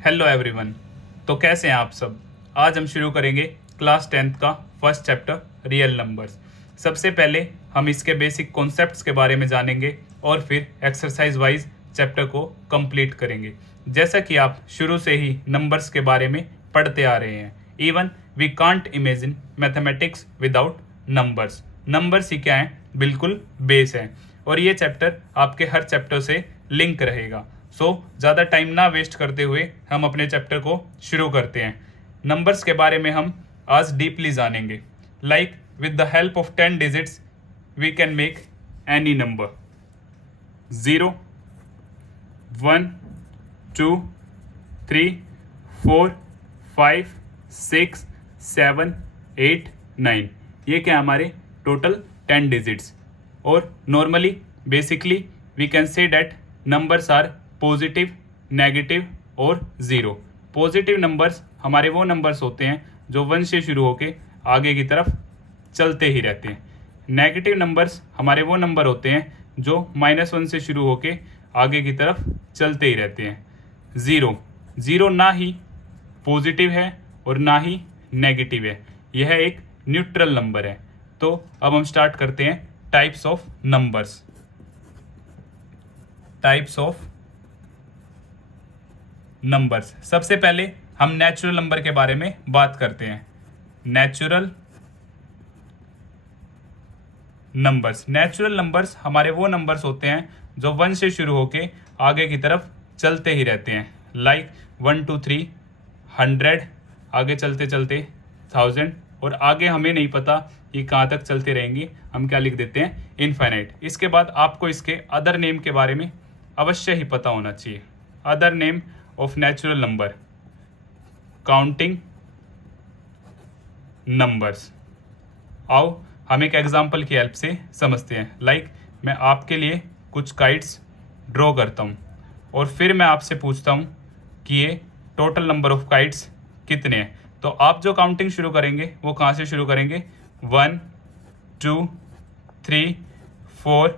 Hello everyone. तो कैसे हैं आप सब। आज हम शुरू करेंगे क्लास 10th का फर्स्ट चैप्टर रियल नंबर्स। सबसे पहले हम इसके बेसिक कॉन्सेप्ट्स के बारे में जानेंगे और फिर एक्सरसाइज वाइज चैप्टर को कंप्लीट करेंगे। जैसा कि आप शुरू से ही नंबर्स के बारे में पढ़ते आ रहे हैं, even we can't imagine mathematics without numbers. Numbers ही क्या है, बिल्कुल बेस है। और ये चैप्टर आपके हर चैप्टर से लिंक रहेगा। ज़्यादा टाइम ना वेस्ट करते हुए हम अपने चैप्टर को शुरू करते हैं। नंबर्स के बारे में हम आज डीपली जानेंगे। Like with the help of 10 digits we can make any number. 0, 1, 2, 3, 4, 5, 6, 7, 8, 9। ये क्या हमारे टोटल 10 डिजिट्स। और normally basically we can say that numbers are positive, negative और ज़ीरो। पॉजिटिव नंबर्स हमारे वो नंबर्स होते हैं जो 1 से शुरू होकर आगे की तरफ चलते ही रहते हैं। नेगेटिव नंबर्स हमारे वो नंबर होते हैं जो -1 से शुरू होकर आगे की तरफ चलते ही रहते हैं। ज़ीरो ना ही पॉजिटिव है और ना ही नेगेटिव है, यह एक न्यूट्रल नंबर है। तो अब हम स्टार्ट करते हैं types of numbers. Types of numbers. सबसे पहले हम नेचुरल नंबर के बारे में बात करते हैं। नेचुरल नंबर्स हमारे वो नंबर्स होते हैं जो 1 से शुरू होके आगे की तरफ चलते ही रहते हैं। लाइक 1 2 3 100, आगे चलते चलते 1000, और आगे हमें नहीं पता ये कहाँ तक चलते रहेंगी, हम क्या लिख देते हैं, इनफाइनाइट। इसके बाद आपको इसके अदर नेम के बारे में अवश्य ही पता होना चाहिए। Other name of natural number, counting numbers. आओ हम एक एग्जाम्पल की हेल्प से समझते हैं। लाइक मैं आपके लिए कुछ काइट्स ड्रॉ करता हूँ और फिर मैं आपसे पूछता हूँ कि ये टोटल नंबर ऑफ काइट्स कितने हैं। तो आप जो काउंटिंग शुरू करेंगे वो कहाँ से शुरू करेंगे, 1 2 3 4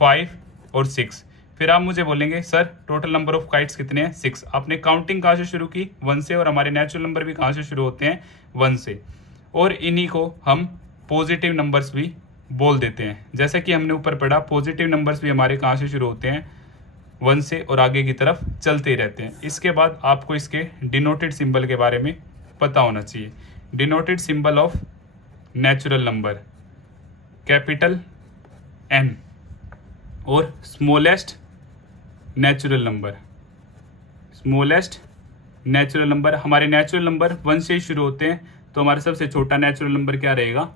5 और 6। फिर आप मुझे बोलेंगे sir total number of kites कितने हैं, 6। आपने काउंटिंग कहाँ से शुरू की, 1 से, और हमारे नेचुरल नंबर भी कहाँ से शुरू होते हैं, 1 से। और इन्हीं को हम पॉजिटिव नंबर्स भी बोल देते हैं। जैसे कि हमने ऊपर पढ़ा, पॉजिटिव नंबर्स भी हमारे कहाँ से शुरू होते हैं, 1 से, और आगे की तरफ चलते ही रहते हैं। इसके बाद आपको इसके डिनोटेड सिंबल के बारे में पता होना चाहिए। Denoted symbol of natural number, capital N, और स्मॉलेस्ट नेचुरल नंबर। हमारे नेचुरल नंबर 1 से ही शुरू होते हैं, तो हमारा सबसे छोटा नेचुरल नंबर क्या रहेगा,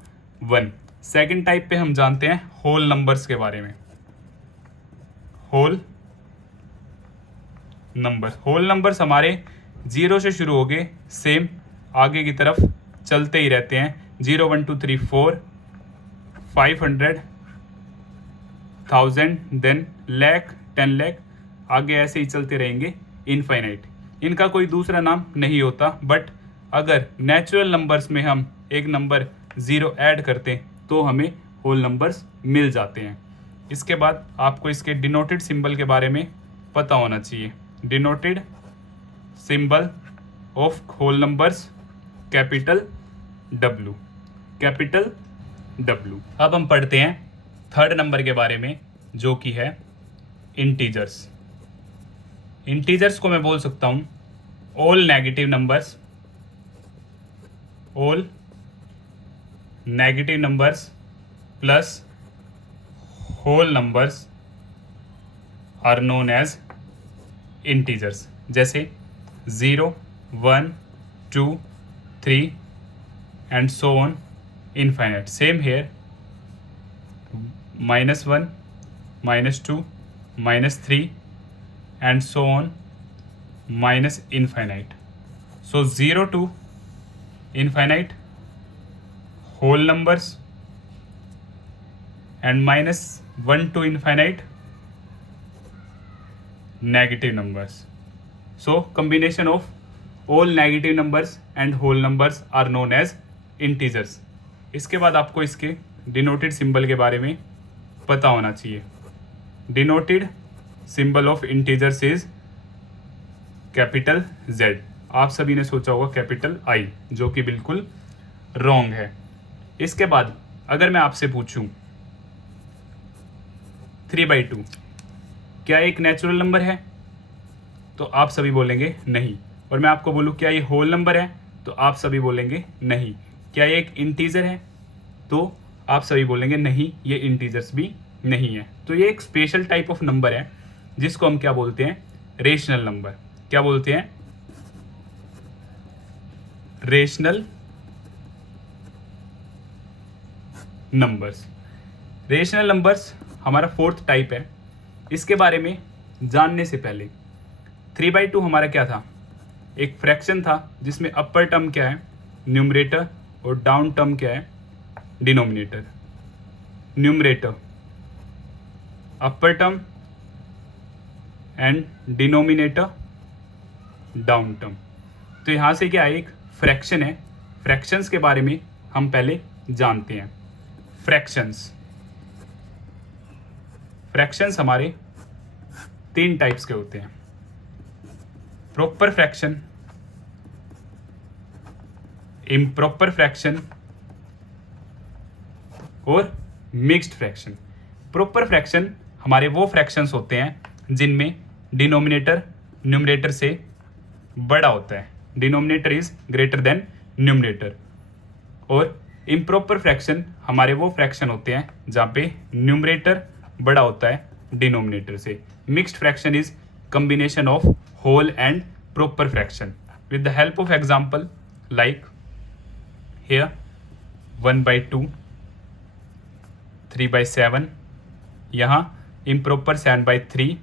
1। सेकंड टाइप पे हम जानते हैं होल नंबर्स के बारे में। होल नंबर्स हमारे 0 से शुरू हो गए, सेम आगे की तरफ चलते ही रहते हैं। 0 1 2 3 4 500, 1000, देन लाख, 10 लाख, आगे ऐसे ही चलते रहेंगे इनफाइनाइट। इनका कोई दूसरा नाम नहीं होता, बट अगर नेचुरल नंबर्स में हम एक नंबर 0 ऐड करते हैं तो हमें होल नंबर्स मिल जाते हैं। इसके बाद आपको इसके डिनोटेड सिंबल के बारे में पता होना चाहिए। Denoted symbol of whole numbers, capital W। अब हम पढ़ते हैं थर्ड नंबर के बारे में, जो कि है इंटीजर्स। इंटीजर्स को मैं बोल सकता हूँ all negative numbers plus whole numbers are known as integers. जैसे 0 1 2 3 and so on infinite. Same here, -1 -2 -3 and so on minus infinite. So 0 to infinite whole numbers and -1 to infinite negative numbers. So combination of all negative numbers and whole numbers are known as integers. इसके बाद आपको इसके denoted symbol के बारे में पता होना चाहिए। Denoted symbol of integers is capital Z। आप सभी ने सोचा होगा कैपिटल I, जो कि बिल्कुल रॉन्ग है। इसके बाद अगर मैं आपसे पूछूं 3/2 क्या एक नेचुरल नंबर है, तो आप सभी बोलेंगे नहीं। और मैं आपको बोलूं क्या ये होल नंबर है, तो आप सभी बोलेंगे नहीं। क्या ये एक इंटीजर है, तो आप सभी बोलेंगे नहीं, ये इंटीजर्स भी नहीं है। तो ये एक स्पेशल टाइप ऑफ नंबर है जिसको हम क्या बोलते हैं, रेशनल नंबर। क्या बोलते हैं, रेशनल नंबर्स। रेशनल नंबर्स हमारा फोर्थ टाइप है। इसके बारे में जानने से पहले 3/2 हमारा क्या था, एक फ्रैक्शन था जिसमें अपर टर्म क्या है, न्यूमरेटर, और डाउन टर्म क्या है, denominator. Numerator upper term and denominator down term. तो यहाँ से क्या है, एक फ्रैक्शन है। फ्रैक्शंस के बारे में हम पहले जानते हैं। फ्रैक्शंस हमारे 3 टाइप्स के होते हैं, प्रॉपर फ्रैक्शन, इम्प्रॉपर फ्रैक्शन और मिक्स्ड फ्रैक्शन। प्रॉपर फ्रैक्शन हमारे वो फ्रैक्शंस होते हैं जिनमें डिनोमिनेटर न्यूमरेटर से बड़ा होता है, denominator is greater than numerator. और इम्प्रॉपर फ्रैक्शन हमारे वो फ्रैक्शन होते हैं जहाँ पे न्यूमरेटर बड़ा होता है डिनोमिनेटर से। Mixed fraction is combination of whole and proper fraction with the help of example like here 1/2, 3/7, यहाँ improper 7/3,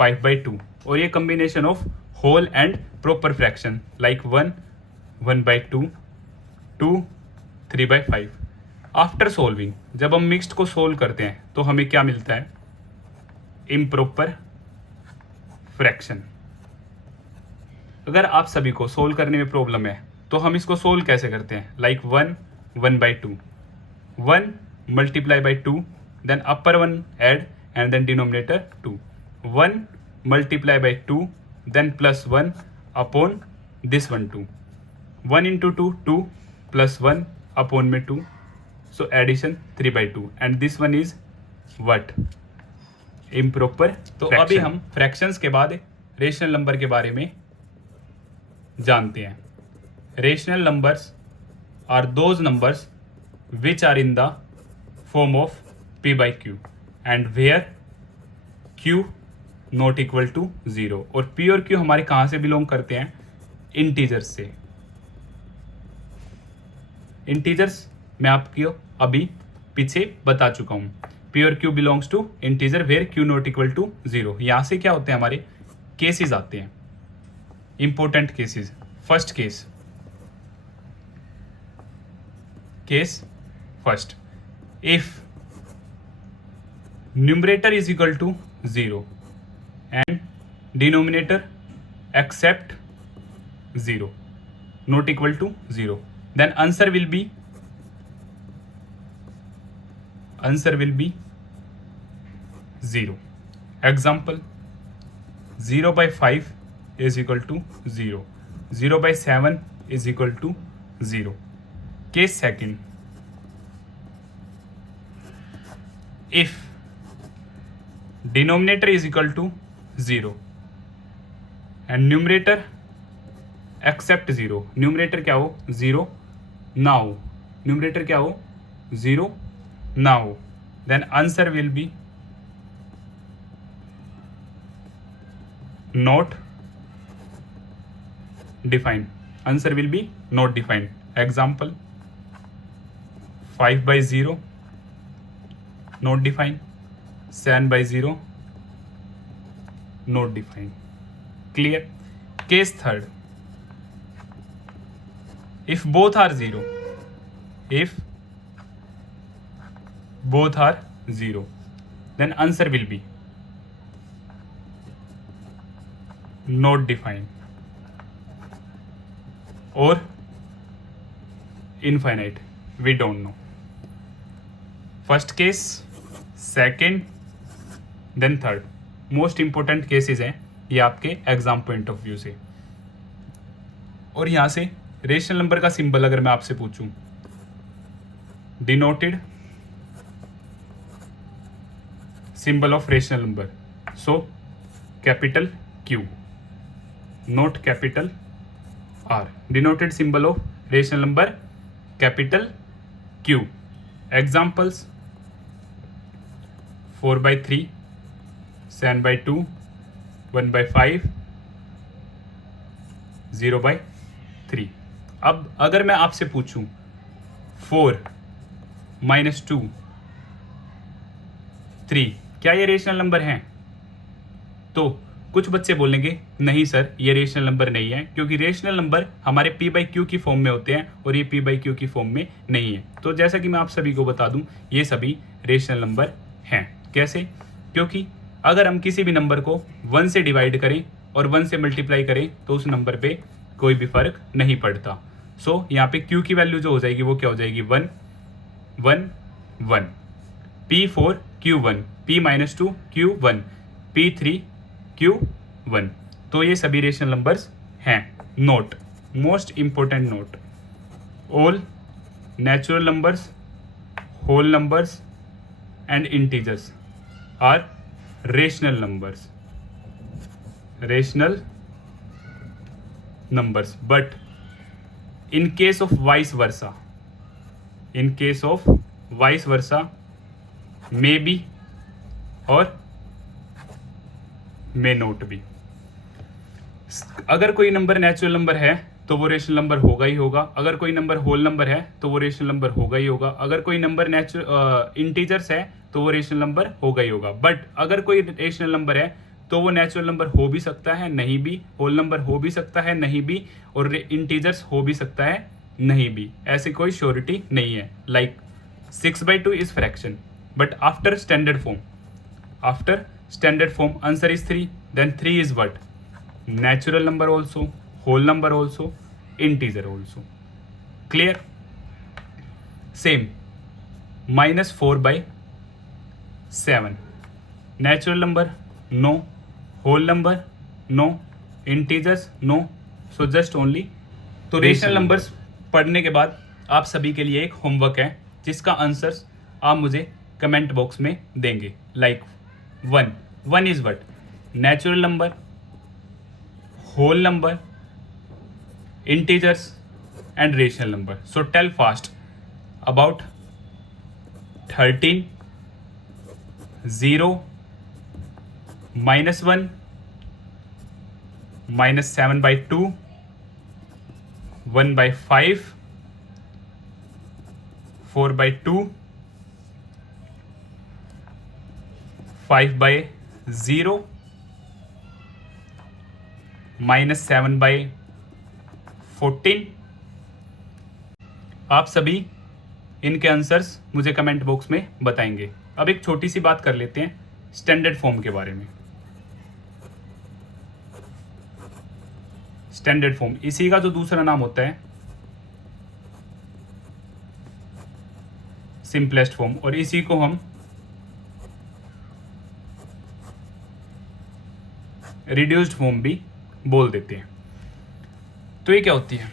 5/2। और ये combination of whole and proper fraction like 1, 1/2, 2, 3/5। After solving जब हम मिक्स्ड को सोल्व करते हैं तो हमें क्या मिलता है, इम्प्रॉपर फ्रैक्शन। अगर आप सभी को सोल्व करने में प्रॉब्लम है तो हम इसको सोल्व कैसे करते हैं, like 1, 1/2, 1 multiply by 2, then upper one add and then denominator 2, 1 multiply by 2, then plus 1 upon this one 2, 1 into 2 2 plus 1 upon में 2, so addition 3/2 and this one is what, improper। तो अभी हम फ्रैक्शंस के बाद रेशनल नंबर के बारे में जानते हैं। Rational numbers are those numbers which are in the form of p/q and where q not equal to 0। और p और q हमारे कहाँ से बिलोंग करते हैं, इंटीजर्स से। इंटीजर्स मैं आपको अभी पीछे बता चुका हूँ, p और q belongs to integer where q not equal to 0। यहाँ से क्या होते हैं, हमारे केसेस आते हैं, important cases. First case first, if numerator is equal to 0 and denominator except 0 not equal to 0, then answer will be 0। example 0/5 is equal to 0, 0/7 is equal to 0। case second, if denominator is equal to 0 and numerator except 0, numerator क्या हो 0 ना हो, numerator क्या हो 0 ना हो, then answer will be not defined, answer will be not defined. Example 5/0 not defined, 7/0 not defined. Clear. Case third, if both are 0, if both are 0, then answer will be not defined or infinite, we don't know। first case, second, then third। most important cases हैं ये आपके exam point of view से। और यहाँ से rational number का symbol अगर मैं आपसे पूछूं, denoted symbol of rational number, so capital Q, note capital R, denoted symbol of rational number capital Q। Examples 4/3, 7/2, 1/5, 0/3। अब अगर मैं आपसे पूछूं 4 - 2 3, क्या ये रेशनल नंबर हैं? तो कुछ बच्चे बोलेंगे नहीं सर ये रेशनल नंबर नहीं है, क्योंकि रेशनल नंबर हमारे P/Q की फॉर्म में होते हैं और ये P/Q की फॉर्म में नहीं है। तो जैसा कि मैं आप सभी को बता दूं, ये सभी रेशनल नंबर हैं। कैसे? क्योंकि अगर हम किसी भी नंबर को 1 से डिवाइड करें और 1 से मल्टीप्लाई करें तो उस नंबर पे कोई भी फर्क नहीं पड़ता। सो यहाँ पे Q की वैल्यू जो हो जाएगी वो क्या हो जाएगी? 1 1 1, P4 Q1, P-2 Q1, P3 Q1। तो ये सभी रेशनल नंबर्स हैं। Note, most important note, all natural numbers, whole numbers and integers are rational numbers, rational numbers, but in case of vice versa, may be और may not be। अगर कोई number natural number है तो वो रेशनल नंबर होगा ही होगा, अगर कोई नंबर होल नंबर है तो वो रेशनल नंबर होगा ही होगा, अगर कोई नंबर इंटीजर्स है तो वो रेशनल नंबर होगा ही होगा। बट अगर कोई रेशनल नंबर है तो वो नेचुरल नंबर हो भी सकता है, नहीं भी, होल नंबर हो भी सकता है, नहीं भी, और इंटीजर्स हो भी सकता है, नहीं भी। ऐसी कोई श्योरिटी नहीं है। Like 6/2 is fraction, but after standard form answer is 3, then 3 is what? Natural number also, whole number also, integer also. Clear? Same -4/7, natural number no, whole number no, integers no, so just only. तो rational numbers पढ़ने के बाद आप सभी के लिए एक homework है जिसका आंसर्स आप मुझे कमेंट बॉक्स में देंगे। Like 1 is what? Natural number, whole number, integers and rational number. So tell fast about 13, 0, -1, -7/2, 1/5, 4/2, 5/0, -7/14। आप सभी इनके आंसर्स मुझे कमेंट बॉक्स में बताएंगे। अब एक छोटी सी बात कर लेते हैं स्टैंडर्ड फॉर्म के बारे में। स्टैंडर्ड फॉर्म, इसी का जो दूसरा नाम होता है सिंपलेस्ट फॉर्म, और इसी को हम रिड्यूस्ड फॉर्म भी बोल देते हैं। तो ये क्या होती है?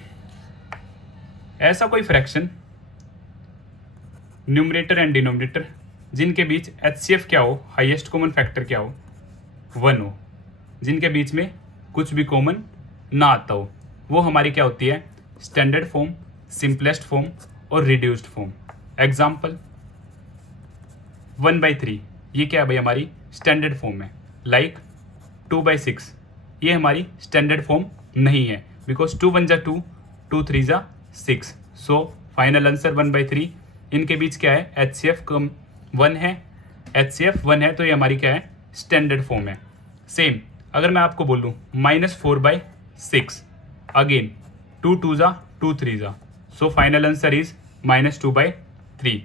ऐसा कोई फ्रैक्शन, न्यूमरेटर एंड डिनोमिनेटर, जिनके बीच HCF क्या हो, हाईएस्ट कॉमन फैक्टर क्या हो, 1 हो, जिनके बीच में कुछ भी कॉमन ना आता हो, वो हमारी क्या होती है? स्टैंडर्ड फॉर्म, सिंपलेस्ट फॉर्म और रिड्यूस्ड फॉर्म। एग्जाम्पल 1/3, ये क्या है भाई? हमारी स्टैंडर्ड फॉर्म है। लाइक 2/6, ये हमारी स्टैंडर्ड फॉर्म नहीं है, बिकॉज 2 1 2, 2 3 6। So final answer 1/3। इनके बीच क्या है? HCF 1 है, HCF 1 है, तो ये हमारी क्या है? स्टैंडर्ड फॉर्म है। सेम अगर मैं आपको बोलूँ -4/6, again 2 2 2 3, so final answer is -2/3,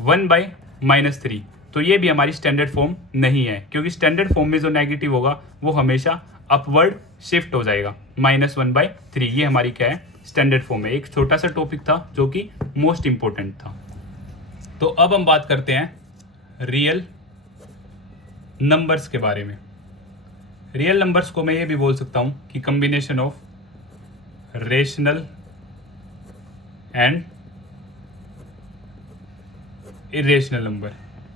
1/-3। तो ये भी हमारी स्टैंडर्ड फॉर्म नहीं है, क्योंकि स्टैंडर्ड फॉर्म में जो नेगेटिव होगा वो हमेशा अपवर्ड शिफ्ट हो जाएगा। -1/3 ये हमारी क्या है? स्टैंडर्ड फॉर्म है। एक छोटा सा टॉपिक था जो कि मोस्ट इंपॉर्टेंट था। तो अब हम बात करते हैं रियल नंबर्स के बारे में। रियल नंबर्स को मैं ये भी बोल सकता हूँ कि combination of rational and irrational number,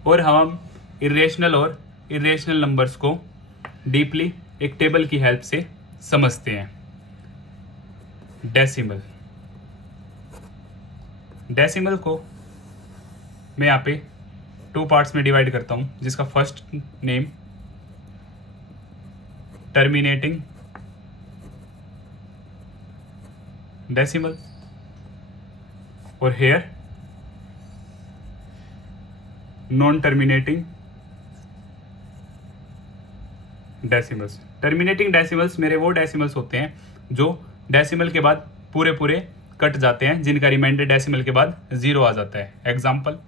और हम इरेशनल और इरेशनल नंबर्स को डीपली एक टेबल की हेल्प से समझते हैं। डेसिमल को मैं यहाँ पे 2 पार्ट्स में डिवाइड करता हूँ, जिसका फर्स्ट नेम टर्मिनेटिंग डेसिमल और here non terminating decimals. Terminating decimals मेरे वो डेसिमल्स होते हैं जो डेसिमल के बाद पूरे पूरे कट जाते हैं, जिनका रिमाइंडर डेसिमल के बाद 0 आ जाता है। एग्जाम्पल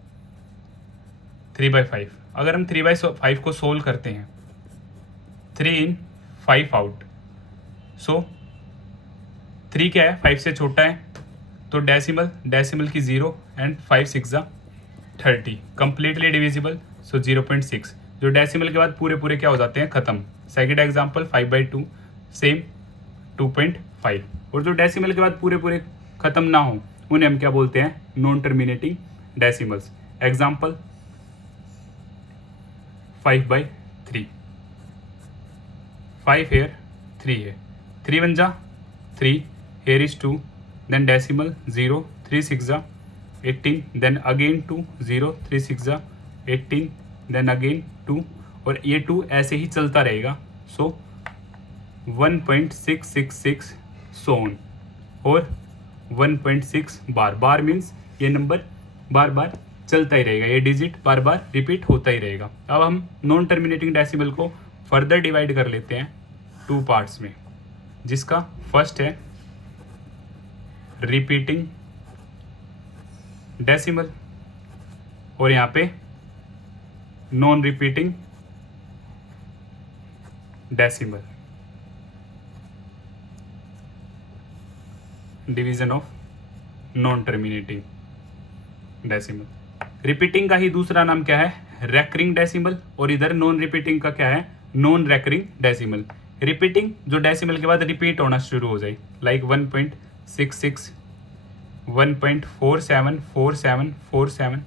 3/5। अगर हम 3/5 को सोल्व करते हैं, 3 in 5 आउट, सो 3 क्या है, 5 से छोटा है, तो डेसिमल की 0 एंड 5 6 30, कंप्लीटली डिविजिबल, सो 0.6। जो डेसिमल के बाद पूरे पूरे क्या हो जाते हैं, खत्म। Second example 5/2, same 2.5। और जो डेसिमल के बाद पूरे पूरे खत्म ना हो, उन्हें हम क्या बोलते हैं, non terminating decimals. Example 5/3, 5 here 3 है, 3 1 जा 3, हेयर इज 2, देन डेसिमल 0, 3 6 जा 18, देन अगेन 2, 0, 3 6 जा 18, देन अगेन 2, और ये 2 ऐसे ही चलता रहेगा। सो 1.666 सोन, और 1.6 बार। बार मीन्स ये नंबर बार बार चलता ही रहेगा, ये डिजिट बार बार रिपीट होता ही रहेगा। अब हम नॉन टर्मिनेटिंग डेसिमल को फर्दर डिवाइड कर लेते हैं 2 पार्ट्स में, जिसका फर्स्ट है रिपीटिंग डेसिमल, और यहाँ पे non repeating decimal. Division of non terminating decimal. Repeating का ही दूसरा नाम क्या है, रैकरिंग डेसिमल, और इधर नॉन रिपीटिंग का क्या है, नॉन रैकरिंग डेसिमल। रिपीटिंग जो डेसिमल के बाद रिपीट होना शुरू हो जाए, लाइक 1.66, 1.474747,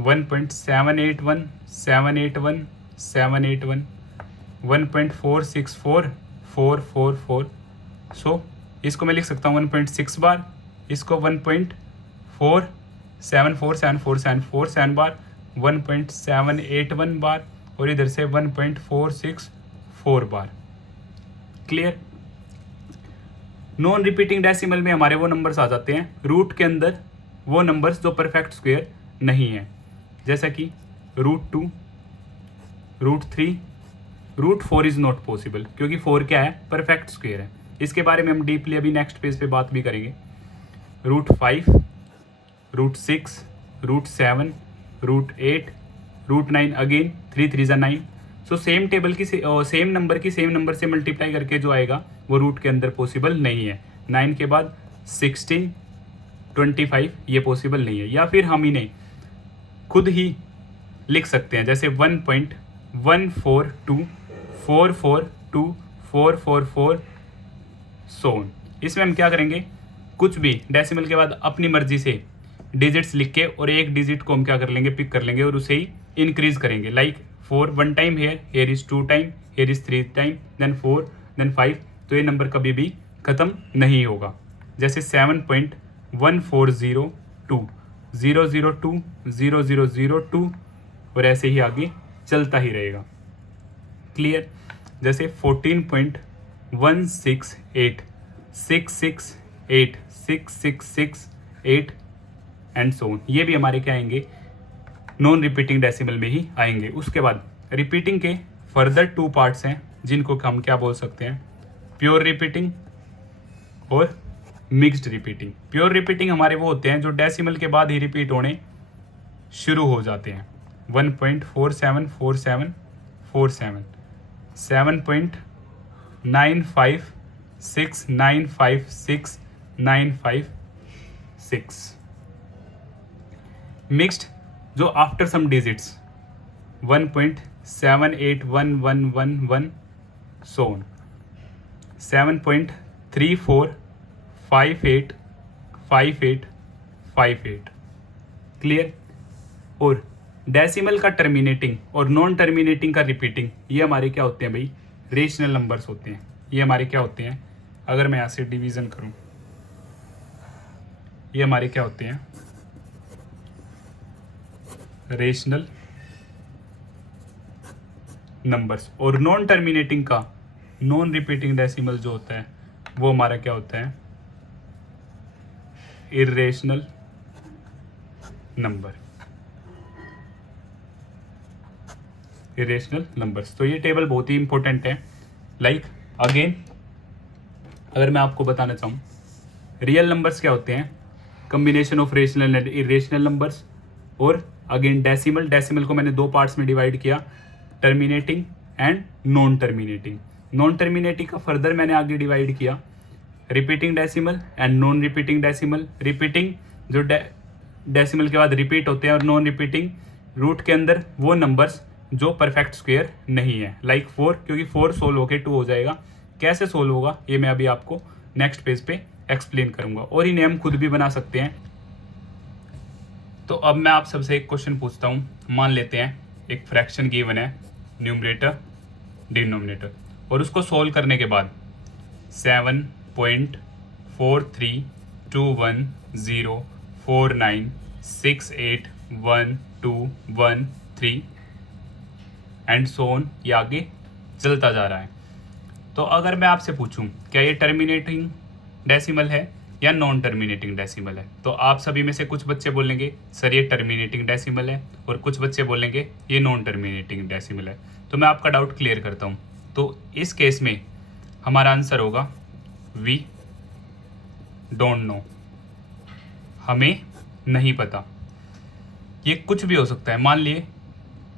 1.781 781 781, 1.464444। सो इसको मैं लिख सकता हूँ 1.6 बार, इसको 1.474747 बार, 1.781 बार, और इधर से 1.464 बार। क्लियर। नॉन रिपीटिंग डेसिमल में हमारे वो नंबर्स आ जाते हैं रूट के अंदर, वो नंबर्स जो परफेक्ट स्क्वायर नहीं है, जैसा कि √2, √3, √4 इज नॉट पॉसिबल, क्योंकि 4 क्या है, परफेक्ट स्क्वायर है। इसके बारे में हम डीपली अभी नेक्स्ट पेज पे बात भी करेंगे। √5, √6, √7, √8, √9, अगेन 3 3 जा 9। सो सेम टेबल की सेम नंबर की सेम नंबर से मल्टीप्लाई करके जो आएगा वो रूट के अंदर पॉसिबल नहीं है। 9 के बाद 16, 25 ये पॉसिबल नहीं है, या फिर हम इन्हें खुद ही लिख सकते हैं, जैसे 1.142442444 सोन। इसमें हम क्या करेंगे, कुछ भी डेसिमल के बाद अपनी मर्जी से डिजिट्स लिख के, और एक डिजिट को हम क्या कर लेंगे, पिक कर लेंगे और उसे ही इंक्रीज करेंगे। Like 4 1 time here is 2 time, here is 3 time, then 4, then 5, तो ये नंबर कभी भी खत्म नहीं होगा। जैसे 7.1402, 002, 0002, और ऐसे ही आगे चलता ही रहेगा। क्लियर। जैसे 14.168, 668, 6668 एंड सो ऑन, ये भी हमारे क्या आएंगे, नॉन रिपीटिंग डेसिमल में ही आएंगे। उसके बाद रिपीटिंग के फर्दर 2 पार्ट्स हैं, जिनको हम क्या बोल सकते हैं, प्योर रिपीटिंग और मिक्स्ड रिपीटिंग। प्योर रिपीटिंग हमारे वो होते हैं जो डेसिमल के बाद ही रिपीट होने शुरू हो जाते हैं। 1.474747, 7.956956956956। मिक्स्ड जो after some digits 1.781111, so on. 7.34585858 clear. और डेसिमल का टर्मिनेटिंग और नॉन टर्मिनेटिंग का रिपीटिंग, ये हमारे क्या होते हैं भाई, रेशनल नंबर्स होते हैं। ये हमारे क्या होते हैं, अगर मैं यहाँ से डिवीज़न करूँ, ये हमारे क्या होते हैं, रेशनल नंबर्स। और नॉन टर्मिनेटिंग का, नॉन रिपीटिंग डेसिमल जो होता है वो हमारा क्या होता है, इर्रेशनल नंबर, इरेशनल नंबर्स। तो ये टेबल बहुत ही इंपॉर्टेंट है। लाइक अगेन अगर मैं आपको बताना चाहूँ, रियल नंबर्स क्या होते हैं, combination of rational and irrational numbers. और अगेन डेसिमल, डेसिमल को मैंने दो पार्ट्स में डिवाइड किया, terminating and non terminating. Non terminating का फर्दर मैंने आगे डिवाइड किया, repeating decimal and non repeating decimal. Repeating जो डेसिमल के बाद रिपीट होते हैं, और नॉन रिपीटिंग रूट के अंदर वो नंबर्स जो परफेक्ट स्क्वायर नहीं है, लाइक 4, क्योंकि 4 सोल्व होके 2 हो जाएगा। कैसे सोल्व होगा ये मैं अभी आपको नेक्स्ट पेज पे एक्सप्लेन करूंगा, और इन्हें हम खुद भी बना सकते हैं। तो अब मैं आप सबसे एक क्वेश्चन पूछता हूँ। मान लेते हैं एक फ्रैक्शन गिवन है, न्यूमरेटर डिनोमिनेटर, और उसको सोल्व करने के बाद 7.43210496812113 एंड सो ऑन, ये आगे चलता जा रहा है। तो अगर मैं आपसे पूछूं क्या ये टर्मिनेटिंग डेसिमल है या नॉन टर्मिनेटिंग डेसिमल है, तो आप सभी में से कुछ बच्चे बोलेंगे सर ये टर्मिनेटिंग डेसिमल है, और कुछ बच्चे बोलेंगे ये नॉन टर्मिनेटिंग डेसिमल है। तो मैं आपका डाउट क्लियर करता हूँ। तो इस केस में हमारा आंसर होगा वी डोंट नो, हमें नहीं पता। ये कुछ भी हो सकता है। मान लिए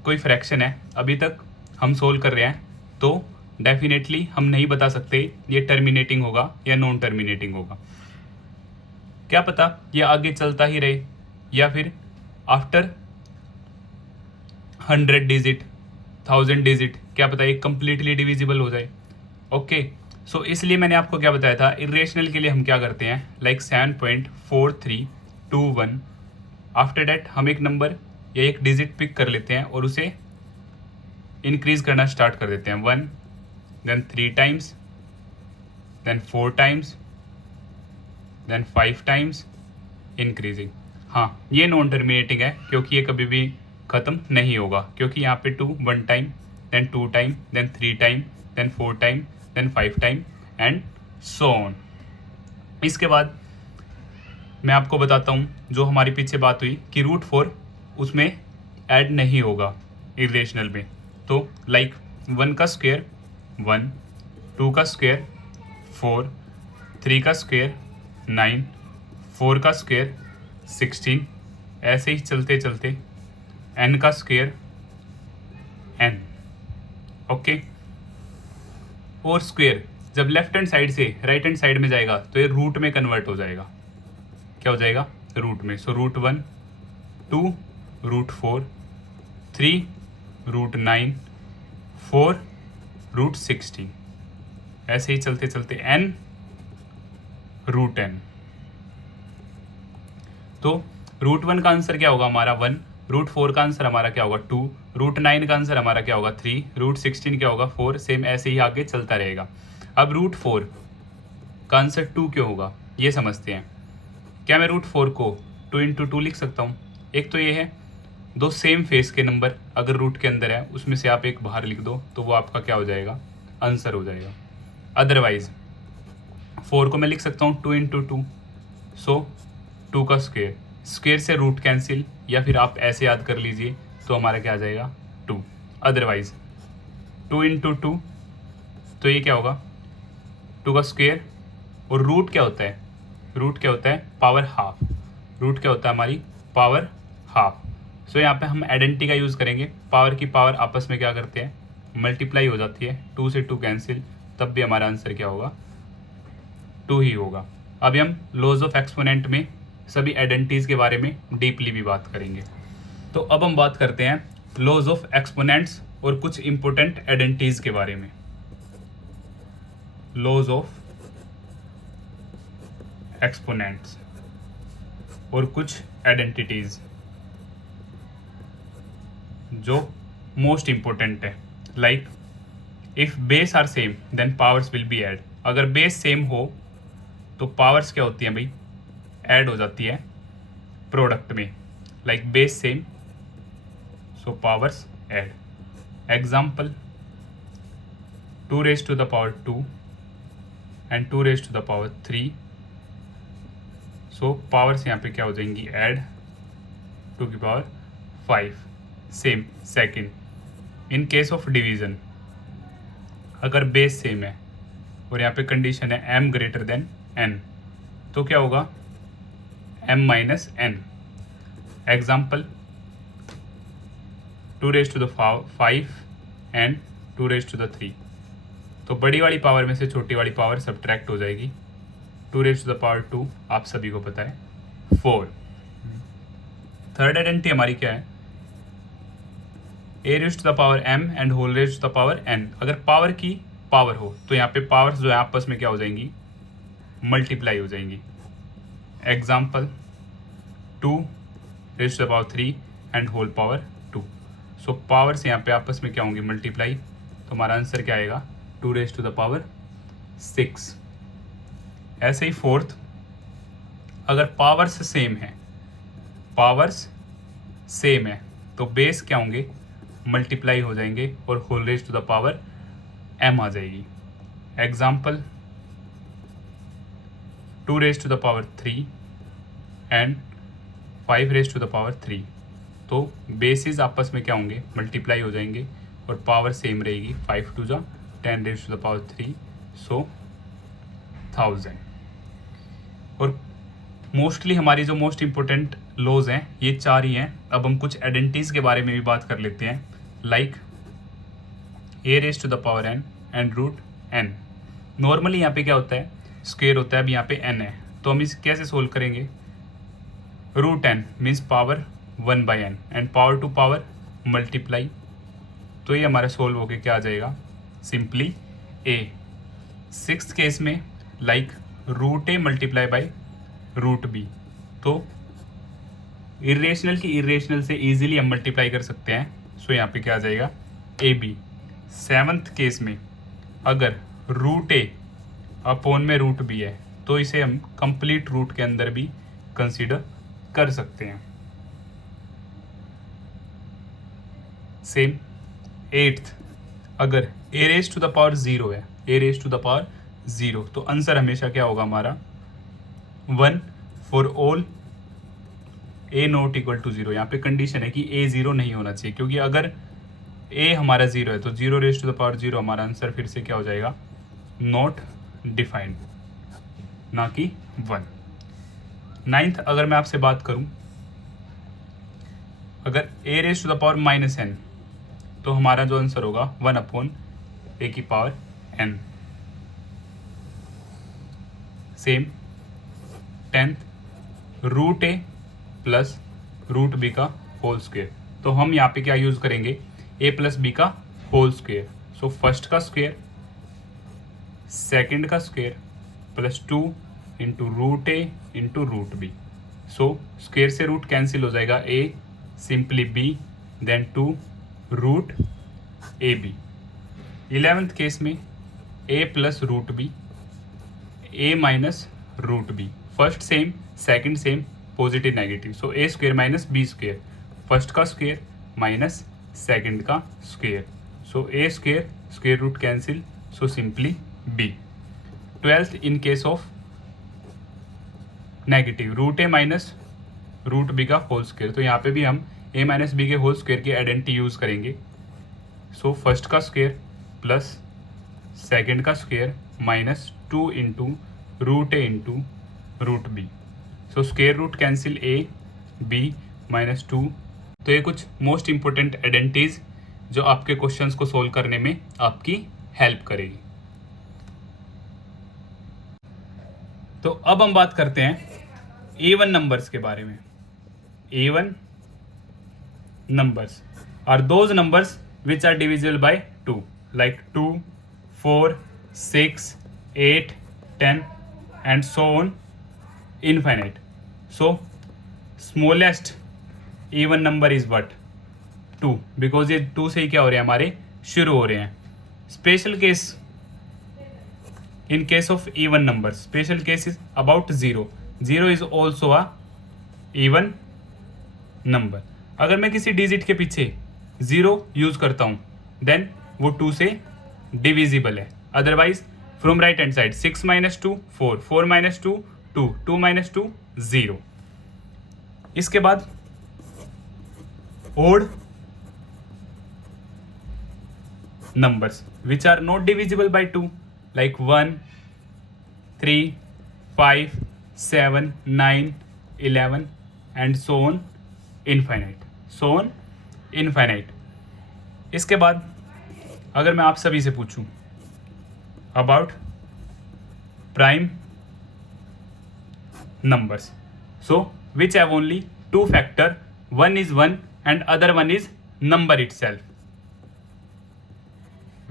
कोई फ्रैक्शन है, अभी तक हम सोल्व कर रहे हैं, तो डेफिनेटली हम नहीं बता सकते ये टर्मिनेटिंग होगा या नॉन टर्मिनेटिंग होगा। क्या पता ये आगे चलता ही रहे, या फिर आफ्टर 100 डिजिट 1000 डिजिट क्या पता ये कंप्लीटली डिविजिबल हो जाए। ओके, सो इसलिए मैंने आपको क्या बताया था, इरेशनल के लिए हम क्या करते हैं, लाइक 7.4321, आफ्टर डैट हम एक नंबर या एक डिजिट पिक कर लेते हैं और उसे इंक्रीज करना स्टार्ट कर देते हैं। 1, then 3 times, then 4 times, then 5 times, increasing. हाँ, ये नॉन टर्मिनेटिंग है क्योंकि ये कभी भी ख़त्म नहीं होगा, क्योंकि यहाँ पे 2 1 time, then 2 time, then 3 time, then 4 time, then 5 time and so on. इसके बाद मैं आपको बताता हूँ जो हमारी पीछे बात हुई कि √4 उसमें ऐड नहीं होगा इरेशनल में। तो लाइक 1 का स्क्वायर 1, 2 का स्क्वायर 4, 3 का स्क्वायर 9, 4 का स्क्वायर 16, ऐसे ही चलते चलते n का स्क्वायर n। ओके, और स्क्वायर जब लेफ्ट हैंड साइड से राइट हैंड साइड में जाएगा तो ये रूट में कन्वर्ट हो जाएगा। क्या हो जाएगा, रूट में। सो √1, 2 √4, 3 √9, 4 √16, ऐसे ही चलते चलते n √n। तो √1 का आंसर क्या होगा हमारा 1, √4 का आंसर हमारा क्या होगा 2, √9 का आंसर हमारा क्या होगा 3, √16 क्या होगा 4, सेम ऐसे ही आगे चलता रहेगा। अब √4 का आंसर 2 क्यों होगा ये समझते हैं। क्या मैं √4 को 2 × 2 लिख सकता हूँ? एक तो ये है, दो सेम फेस के नंबर अगर रूट के अंदर है उसमें से आप एक बाहर लिख दो तो वो आपका क्या हो जाएगा, आंसर हो जाएगा। अदरवाइज 4 को मैं लिख सकता हूँ 2 × 2, सो 2 का स्क्वायर, स्क्वायर से रूट कैंसिल, या फिर आप ऐसे याद कर लीजिए तो हमारा क्या आ जाएगा 2। अदरवाइज 2 × 2, तो ये क्या होगा 2 का स्क्वायर, और रूट क्या होता है, रूट क्या होता है पावर हाफ, रूट क्या होता है हमारी पावर हाफ। सो यहाँ पे हम आइडेंटिटी का यूज़ करेंगे, पावर की पावर आपस में क्या करते हैं मल्टीप्लाई हो जाती है, 2 से 2 कैंसिल, तब भी हमारा आंसर क्या होगा 2 ही होगा। अभी हम लॉज ऑफ एक्सपोनेंट में सभी आइडेंटिटीज़ के बारे में डीपली भी बात करेंगे। तो अब हम बात करते हैं लॉज ऑफ एक्सपोनेंट्स और कुछ इंपॉर्टेंट आइडेंटिटीज़ के बारे में। लॉज ऑफ एक्सपोनेंट्स और कुछ आइडेंटिटीज जो मोस्ट इंपॉर्टेंट है, like if base are same then powers will be add. अगर बेस सेम हो तो पावर्स क्या होती हैं भाई, ऐड हो जाती है प्रोडक्ट में, like base same so powers add. Example 2 raised to the power 2 and 2 raised to the power 3, so powers यहाँ पे क्या हो जाएंगी, ऐड 2 की power 5। Same second in case of division, अगर बेस सेम है और यहाँ पे कंडीशन है m ग्रेटर देन n, तो क्या होगा m minus n। Example 2 raised to the 5 and 2 raised to the 3, तो बड़ी वाली पावर में से छोटी वाली पावर सब्ट्रैक्ट हो जाएगी। 2 raised to the power 2 आप सभी को पता है 4। थर्ड आइडेंटिटी हमारी क्या है, a raised to the power m and whole raised to the power n। अगर पावर की पावर हो तो यहाँ पे पावर्स जो है आपस में क्या हो जाएंगी, मल्टीप्लाई हो जाएंगी। Example 2 raised to the power 3 and whole power 2, so powers यहाँ पे आपस में क्या होंगी, मल्टीप्लाई। तो हमारा आंसर क्या आएगा, 2 raised to the power 6। ऐसे ही फोर्थ, अगर पावर्स सेम है, पावर्स सेम है तो बेस क्या होंगे, मल्टीप्लाई हो जाएंगे और whole raise to the power m आ जाएगी। Example 2 raised to the power 3 and 5 raised to the power 3, तो बेसिस आपस में क्या होंगे, मल्टीप्लाई हो जाएंगे और पावर सेम रहेगी। 5 2 जा 10 raised to the power 3, सो 1000। और मोस्टली हमारी जो मोस्ट इंपॉर्टेंट लॉज हैं ये 4 ही हैं। अब हम कुछ आइडेंटिटीज के बारे में भी बात कर लेते हैं, like a raised to the power n and root n। Normally यहाँ पे क्या होता है, स्क्वायर होता है, अब यहाँ पे n है, तो हम इस कैसे सोल्व करेंगे, root n means power 1/n and power to power multiply, तो ये हमारा सोल्व होके क्या आ जाएगा, सिंपली a। सिक्स्थ केस में like root a multiply by root b, तो इरेशनल की इरेशनल से इजीली हम मल्टीप्लाई कर सकते हैं, सो यहाँ पे क्या आ जाएगा, ab। सेवन्थ केस में अगर रूट a अपॉन में रूट b है तो इसे हम कंप्लीट रूट के अंदर भी कंसीडर कर सकते हैं। सेम एट्थ, अगर a raise to the power 0 है, a raise to the power 0, तो आंसर हमेशा क्या होगा हमारा 1 for all a not equal to 0। यहाँ पे कंडीशन है कि a 0 नहीं होना चाहिए, क्योंकि अगर a हमारा 0 है तो 0 रेज टू द पावर 0 हमारा आंसर फिर से क्या हो जाएगा, नॉट डिफाइंड, ना कि 1। नाइन्थ, अगर मैं आपसे बात करूं, अगर a raise to the power minus n, तो हमारा जो आंसर होगा 1 अपॉन a की power n। Same tenth, root a plus root b का होल स्क्वायर, तो हम यहाँ पे क्या यूज करेंगे, a प्लस b का होल स्क्वायर, सो फर्स्ट का स्क्वायर सेकंड का square plus 2 into root a into root b, so square से रूट कैंसिल हो जाएगा, a simply b then 2 root ab। 11th case में a plus root b, a minus root b, first same second same positive negative, so a square minus b square, first का square minus second का square, so a square square root cancel, so simply b। 12th, in case of negative, root a minus root b का whole square, तो यहाँ पे भी हम a minus b के whole square की आइडेंटिटी यूज करेंगे, सो फर्स्ट का स्क्वायर प्लस सेकंड का square minus 2 into root a into root b, so square root cancel a b minus 2। तो ये कुछ मोस्ट इंपॉर्टेंट आइडेंटिटीज जो आपके क्वेश्चंस को सोल्व करने में आपकी हेल्प करेगी। तो अब हम बात करते हैं इवन नंबर्स के बारे में। Even numbers are those numbers which are divisible by 2, like 2, 4, 6, 8, 10 and so on infinite. So smallest even number is what? 2, because ये 2 से ही क्या हो रहे हैं हमारे शुरू हो रहे हैं. Special case in case of even numbers, special case is about 0. 0 is also a even number. अगर मैं किसी डिजिट के पीछे 0 यूज करता हूँ देन वो 2 से डिविजिबल है. Otherwise from right hand side 6 - 2 4, 4 - 2 2, 2 - 2 0. इसके बाद odd numbers which are not divisible by 2 like 1, 3, 5, 7, 9, 11 and so on infinite. इसके बाद अगर मैं आप सभी से पूछूं about prime numbers, so which have only 2 factor, one is 1 and other one is number itself,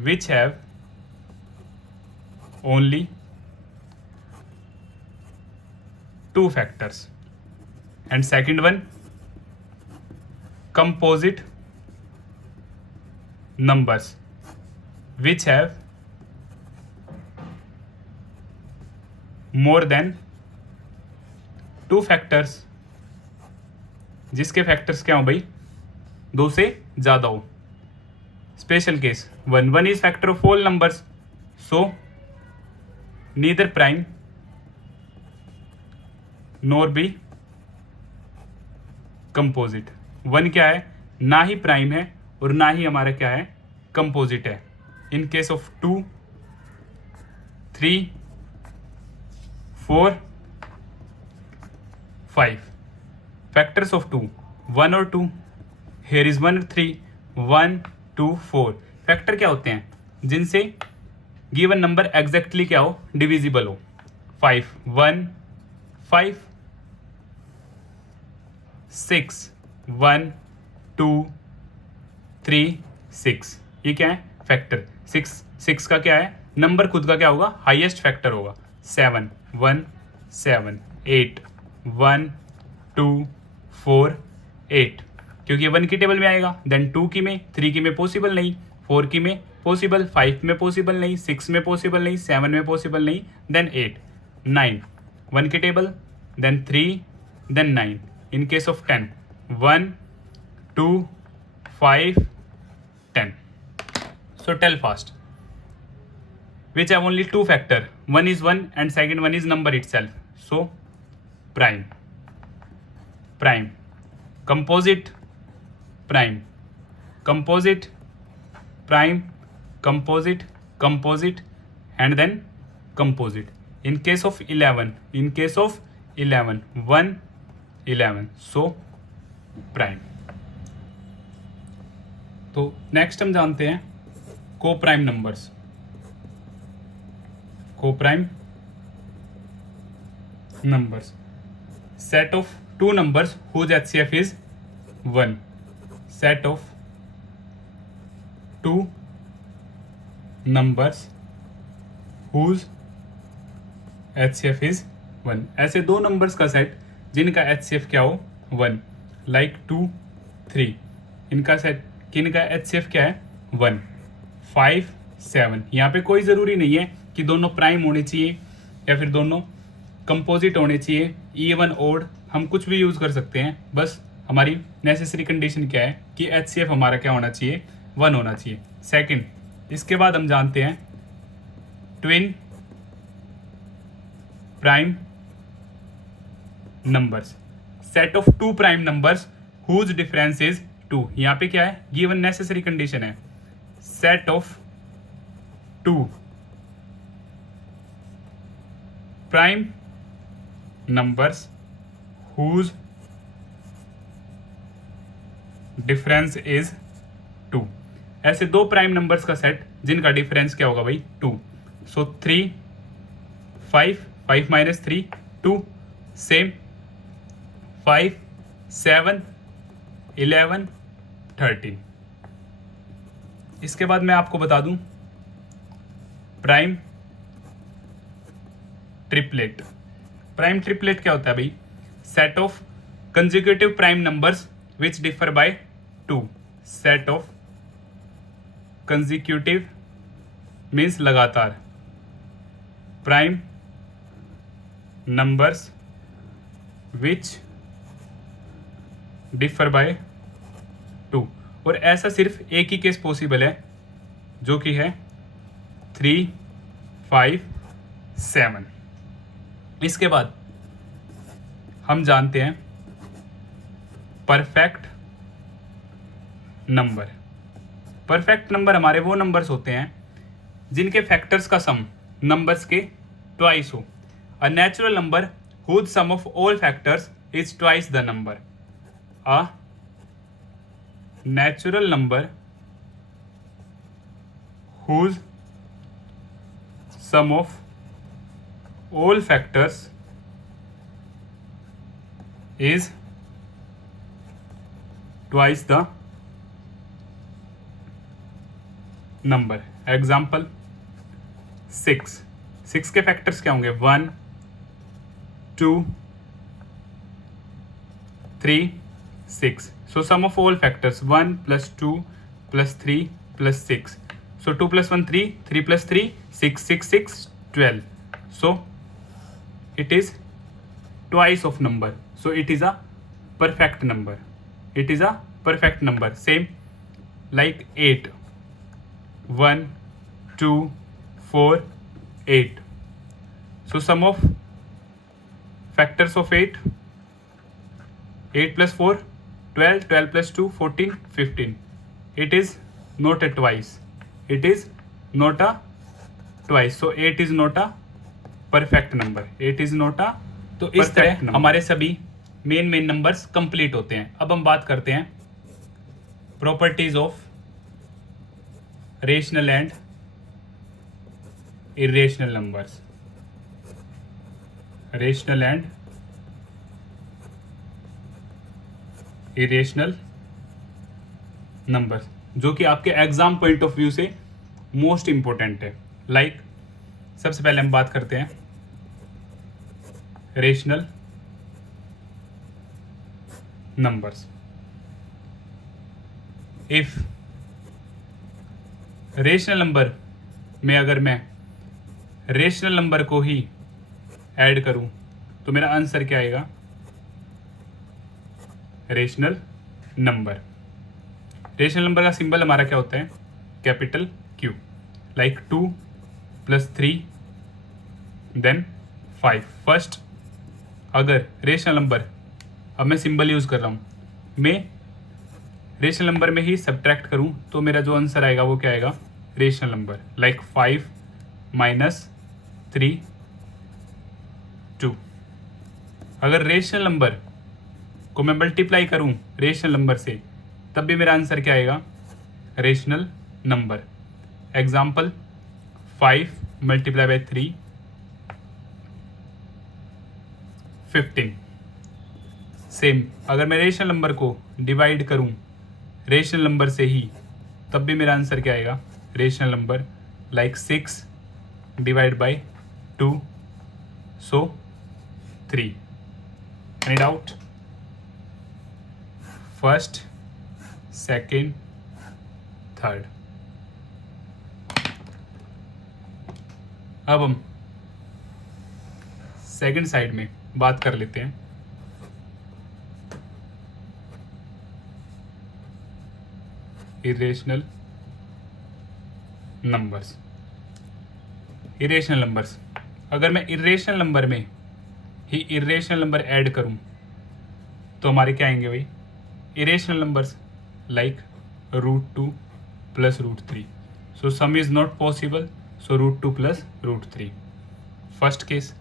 which have only 2 factors, and second one composite numbers which have more than 2 factors, जिसके factors क्या हो भाई 2 से ज़्यादा हो. Special case 1 is factor of all numbers, so neither prime nor be composite. 1 क्या है, ना ही प्राइम है और ना ही हमारा क्या है कंपोजिट है. इन केस ऑफ 2, 3, 4, 5 फैक्टर्स ऑफ 2, 1 और 2. हेयर इज 1 और 3, 1, 2, 4. फैक्टर क्या होते हैं जिनसे गिवन नंबर एग्जैक्टली क्या हो डिविजिबल हो. 5 1 5, 6 1 2 3 6. ये क्या है फैक्टर. 6 का क्या है नंबर खुद का क्या होगा हाईएस्ट फैक्टर होगा. 7 1 7, 8 1 2 4 8, क्योंकि 1 की टेबल में आएगा. देन 2 की में, 3 की में पॉसिबल नहीं, 4 की में पॉसिबल, 5 में पॉसिबल नहीं, 6 में पॉसिबल नहीं, 7 में पॉसिबल नहीं, देन 8 9 1 की table, then 3, then 9. In case of 10 1 2 5 10. So tell fast. Which have only 2 factor. One is 1 and second one is number itself. So prime. Prime. Composite. Prime. Composite. Prime. Composite. Composite. And then composite. In case of 11. In case of 11. 1 11. So prime. तो next हम जानते हैं को prime numbers. को prime numbers set of 2 numbers whose HCF is 1. Set of 2 numbers whose HCF is 1. ऐसे 2 numbers का सेट जिनका HCF क्या हो 1, लाइक 2 3. इनका सेट किनका HCF क्या है 1 5 7. यहाँ पे कोई ज़रूरी नहीं है कि दोनों प्राइम होने चाहिए या फिर दोनों कंपोजिट होने चाहिए. इवन ओड हम कुछ भी यूज़ कर सकते हैं. बस हमारी नेसेसरी कंडीशन क्या है कि HCF हमारा क्या होना चाहिए 1 होना चाहिए. सेकंड, इसके बाद हम जानते हैं twin prime numbers. Set of 2 prime numbers whose difference is 2. यहाँ पे क्या है गिवन नेसेसरी कंडीशन है. Set of 2 prime numbers whose difference is 2. ऐसे 2 प्राइम नंबर्स का सेट जिनका डिफरेंस क्या होगा भाई 2. सो 3 5 5 - 3 2. सेम 5 7 11 13. इसके बाद मैं आपको बता दूं प्राइम ट्रिपलेट। प्राइम ट्रिपलेट क्या होता है भाई? Set of consecutive prime numbers which differ by 2। Set of consecutive means लगातार prime numbers which differ by 2। और ऐसा सिर्फ एक ही केस पॉसिबल है जो कि है 3, 5, 7। इसके बाद हम जानते हैं परफेक्ट नंबर। परफेक्ट नंबर हमारे वो नंबर्स होते हैं जिनके फैक्टर्स का सम नंबर्स के ट्वाइस हो। A natural number whose sum of all factors is twice the number. A natural number whose sum of all factors is twice the number. Example 6. 6 के factors क्या होंगे? 1, 2, 3, 6. So sum of all factors 1 plus 2 plus 3 plus 6. So 2 plus 1 3, 3 plus 3 6, 6 6 12. So it is twice of number. So it is a perfect number. It is a perfect number. Same like 8. 1, 2, 4, 8. So sum of factors of 8, 8 plus 4 12, 12 plus 2 14, 15. It is not a twice. It is not a twice. So 8 is not a perfect number. 8 is not a तो इस तरह हमारे सभी main numbers complete होते हैं। अब हम बात करते हैं properties of rational and irrational numbers. Rational and irrational numbers जो कि आपके एग्जाम पॉइंट ऑफ व्यू से मोस्ट इंपॉर्टेंट है। लाइक सबसे पहले हम बात करते हैं rational numbers. If rational number में अगर मैं रेशनल नंबर को ही ऐड करूं तो मेरा आंसर क्या आएगा? Rational number. रेशनल नंबर का सिंबल हमारा क्या होता है? Capital Q। Like 2 + 3 then 5। First अगर रेशनल नंबर, अब मैं सिंबल यूज कर रहा हूं, मैं रेशनल नंबर में ही सब्ट्रैक्ट करूं तो मेरा जो आंसर आएगा वो क्या आएगा? Rational number. लाइक 5 - 3 2। अगर रेशनल नंबर को मैं मल्टीप्लाई करूं रेशनल नंबर से तब भी मेरा आंसर क्या आएगा? Rational number. एग्जाम्पल 5 × 3 15। सेम अगर मैं रेशनल नंबर को डिवाइड करूं रेशनल नंबर से ही तब भी मेरा आंसर क्या आएगा? Rational number. Like 6 / 2 so 3। Any doubt? First, second, third. अब हम सेकेंड साइड में बात कर लेते हैं इरेशनल नंबर्स। इरेशनल नंबर्स, अगर मैं इरेशनल नंबर में ही इरेशनल नंबर ऐड करूं तो हमारे क्या आएंगे भाई? Irrational numbers like √2 + √3। So some is not possible, so √2 + √3। First case,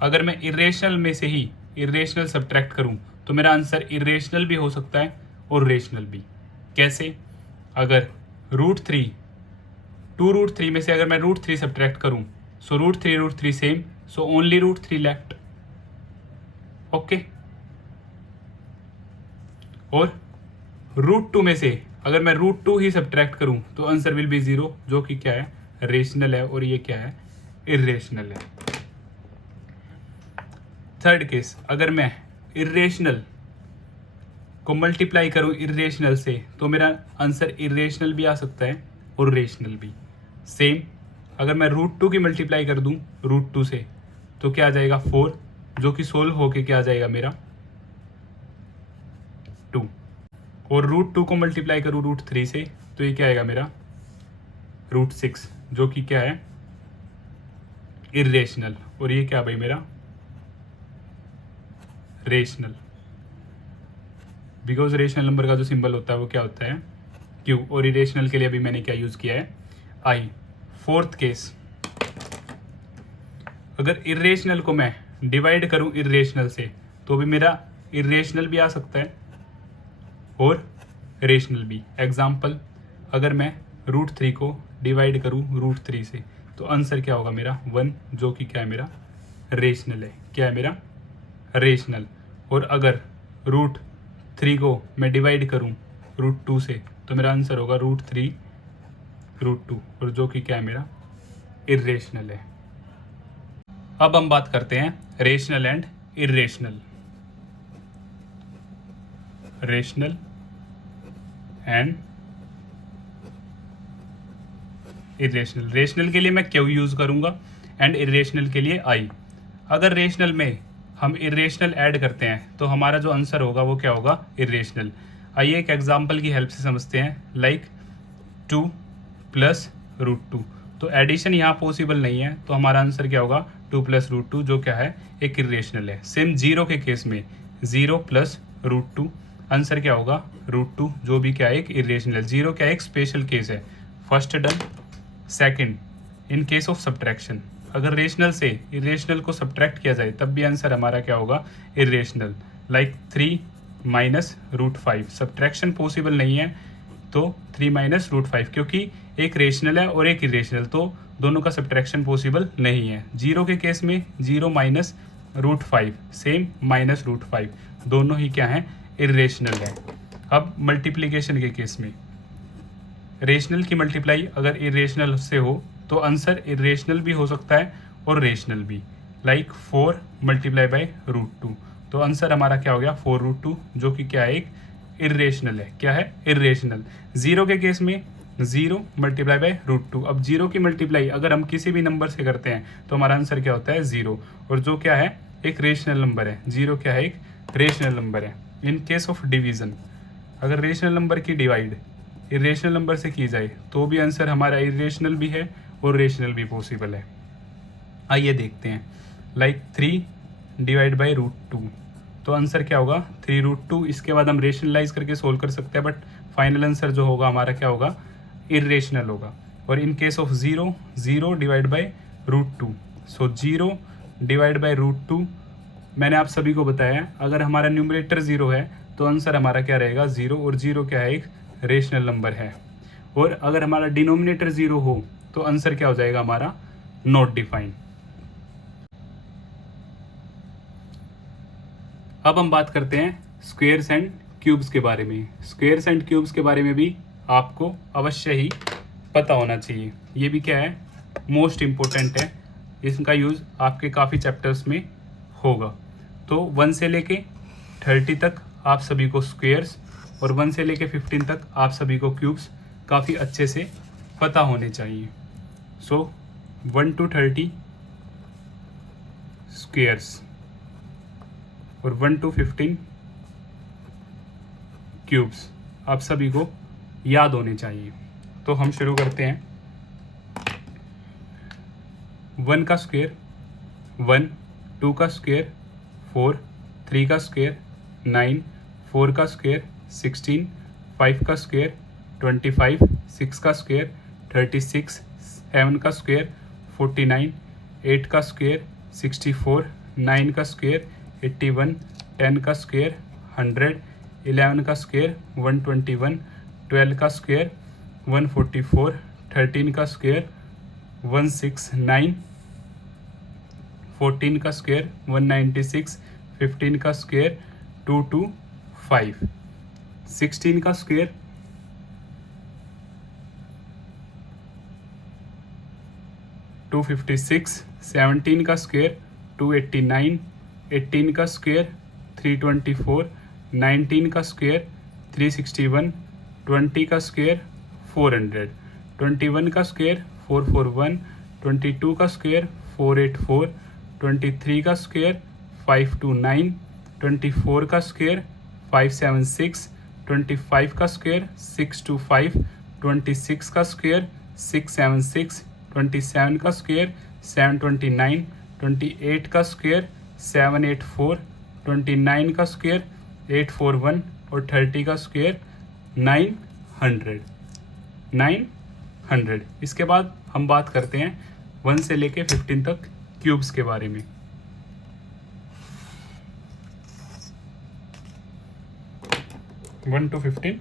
अगर मैं इरेशनल में से ही इरेशनल सब्ट्रैक्ट करूं तो मेरा आंसर इरेशनल भी हो सकता है और रेशनल भी। कैसे? अगर √3 2√3 में से अगर मैं √3 सब्ट्रैक्ट करूं सो √3 same, so only √3 left. Okay. और √2 में से अगर मैं √2 ही सब्ट्रैक्ट करूं तो आंसर विल बी 0, जो कि क्या है? रेशनल है। और ये क्या है? इरेशनल है। थर्ड केस, अगर मैं इरेशनल को मल्टीप्लाई करूं इरेशनल से तो मेरा आंसर इरेशनल भी आ सकता है और रेशनल भी। सेम अगर मैं √2 की मल्टीप्लाई कर दूं √2 से तो क्या आ जाएगा 4, जो कि सोल्व होके क्या आ जाएगा मेरा 2। और √2 को मल्टीप्लाई करूं √3 से तो ये क्या आएगा मेरा √6, जो कि क्या है इरेशनल। और ये क्या भाई मेरा रेशनल, बिकॉज रेशनल नंबर का जो सिंबल होता है वो क्या होता है क्यू, और इरेशनल के लिए अभी मैंने क्या यूज़ किया है आई। फोर्थ केस, अगर इरेशनल को मैं डिवाइड करूं इरेशनल से तो भी मेरा इरेशनल भी आ सकता है और रेशनल भी। एग्जाम्पल, अगर मैं √3 को डिवाइड करूं √3 से तो आंसर क्या होगा मेरा 1, जो कि क्या है मेरा रेशनल है। क्या है मेरा रेशनल। और अगर √3 को मैं डिवाइड करूं √2 से तो मेरा आंसर होगा √3 √2, और जो कि क्या है मेरा इरेशनल है। अब हम बात करते हैं rational and irrational. Rational and irrational. Rational के लिए मैं क्यू यूज़ करूंगा एंड इरेशनल के लिए आई। अगर रेशनल में हम इरेशनल ऐड करते हैं तो हमारा जो आंसर होगा वो क्या होगा इरेशनल। आइए एक एग्जांपल की हेल्प से समझते हैं, लाइक 2 + √2। तो एडिशन यहाँ पॉसिबल नहीं है तो हमारा आंसर क्या होगा 2 + √2, जो क्या है एक इरेशनल है। सेम 0 के केस में 0 + √2 आंसर क्या होगा √2, जो भी क्या है एक इरेशनल। 0 क्या एक स्पेशल केस है। First done. Second, in case of subtraction, अगर रेशनल से इरेशनल को सब्ट्रैक्ट किया जाए तब भी आंसर हमारा क्या होगा इरेशनल। लाइक 3 - √5 सब्ट्रैक्शन पॉसिबल नहीं है तो 3 - √5, क्योंकि एक रेशनल है और एक इरेशनल तो दोनों का सब्ट्रैक्शन पॉसिबल नहीं है। 0 के केस में 0 - √5 सेम -√5, दोनों ही क्या है इरेशनल है। अब मल्टीप्लिकेशन के केस में रेशनल की मल्टीप्लाई अगर इरेशनल से हो तो आंसर इरेशनल भी हो सकता है और रेशनल भी। लाइक 4 × √2 तो आंसर हमारा क्या हो गया 4√2, जो कि क्या है एक इरेशनल है। क्या है इरेशनल। 0 के केस में 0 × √2। अब 0 की मल्टीप्लाई अगर हम किसी भी नंबर से करते हैं तो हमारा आंसर क्या होता है 0, और जो क्या है एक रेशनल नंबर है। 0 क्या है एक रेशनल नंबर है। इन केस ऑफ डिवीज़न, अगर रेशनल नंबर की डिवाइड इरेशनल नंबर से की जाए तो भी आंसर हमारा इरेशनल भी है और रेशनल भी पॉसिबल है। आइए देखते हैं, लाइक 3 / √2 तो आंसर क्या होगा 3√2। इसके बाद हम रेशनलाइज करके सोल्व कर सकते हैं, बट फाइनल आंसर जो होगा हमारा क्या होगा इरेशनल होगा। और इन केस ऑफ 0 / √2 सो 0 / √2 मैंने आप सभी को बताया अगर हमारा न्यूमरेटर 0 है तो आंसर हमारा क्या रहेगा 0, और 0 क्या है एक रेशनल नंबर है। और अगर हमारा डिनोमिनेटर 0 हो तो आंसर क्या हो जाएगा हमारा नॉट डिफाइन। अब हम बात करते हैं स्क्वेयर्स एंड क्यूब्स के बारे में। स्क्वेयर्स एंड क्यूब्स के बारे में भी आपको अवश्य ही पता होना चाहिए। ये भी क्या है मोस्ट इम्पोर्टेंट है, इसका यूज़ आपके काफ़ी चैप्टर्स में होगा। तो 1 से लेके 30 तक आप सभी को स्क्वेयर्स और 1 से लेके 15 तक आप सभी को क्यूब्स काफ़ी अच्छे से पता होने चाहिए। सो 1 to 30 स्क्वेयर्स और 1 to 15 क्यूब्स आप सभी को याद होने चाहिए। तो हम शुरू करते हैं। 1 का स्क्वायर 1, 2 का स्क्वायर 4, 3 का स्क्वायर 9, 4 का स्क्वायर 16, 5 का स्क्वायर 25, 6 का स्क्वायर 36, 7 का स्क्वायर 49, 8 का स्क्वायर 64, 9 का स्क्वायर 81, 10 का स्क्वायर 100, 11 का स्क्वायर 121, 12 का स्क्वायर 144, 13 का स्क्वायर 169, 14 का स्क्वायर 196, 15 का स्क्वायर 225, 16 का स्क्वायर 256, 17 का स्क्वायर 289, 18 का स्क्वायर 324, 19 का स्क्वायर 361, 20 का स्क्वायर 400, 21 का स्क्वायर 441, 22 का स्क्वायर 484, 23 का स्क्वायर 529, 24 का स्क्वायर 576, 25 का स्क्वायर 625, 26 का स्क्वायर 676, 27 का स्क्वायर 729, 28 का स्क्वायर 784, 29 का स्क्वायर 841 और 30 का स्क्वायर 900। इसके बाद हम बात करते हैं 1 से लेके 15 तक क्यूब्स के बारे में। 1 to 15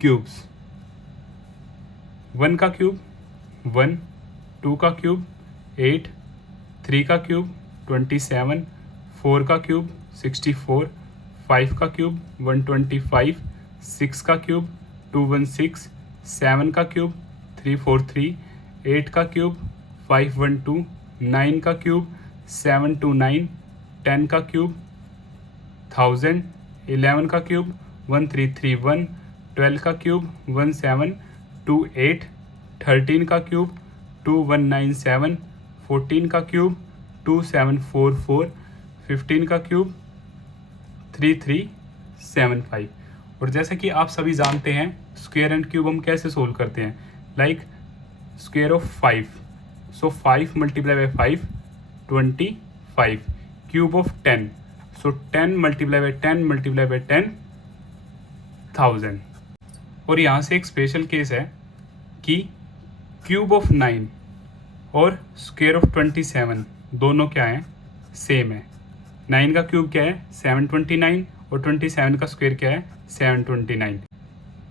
क्यूब्स। 1 का क्यूब 1, 2 का क्यूब 8, 3 का क्यूब 27, 4 का क्यूब 64, 5 का क्यूब 125, 6 का क्यूब 216, 7 का क्यूब 343, 8 का क्यूब 512, 9 का क्यूब 729, 10 का क्यूब 1000, 11 का क्यूब 1331, 12 का क्यूब 1728, 13 का क्यूब 2197, 14 का क्यूब 2744, 15 का क्यूब 3375। और जैसे कि आप सभी जानते हैं स्क्वायर एंड क्यूब हम कैसे सोल्व करते हैं, like square of 5, so 5 multiply by 5 25, cube of 10, so 10 multiply by 10 multiply by 10 1000। और यहाँ से एक स्पेशल केस है कि क्यूब ऑफ 9 और स्क्वायर ऑफ 27 दोनों क्या हैं, सेम है। 9 का क्यूब क्या है 729 और 27 का स्क्वायर क्या है 729।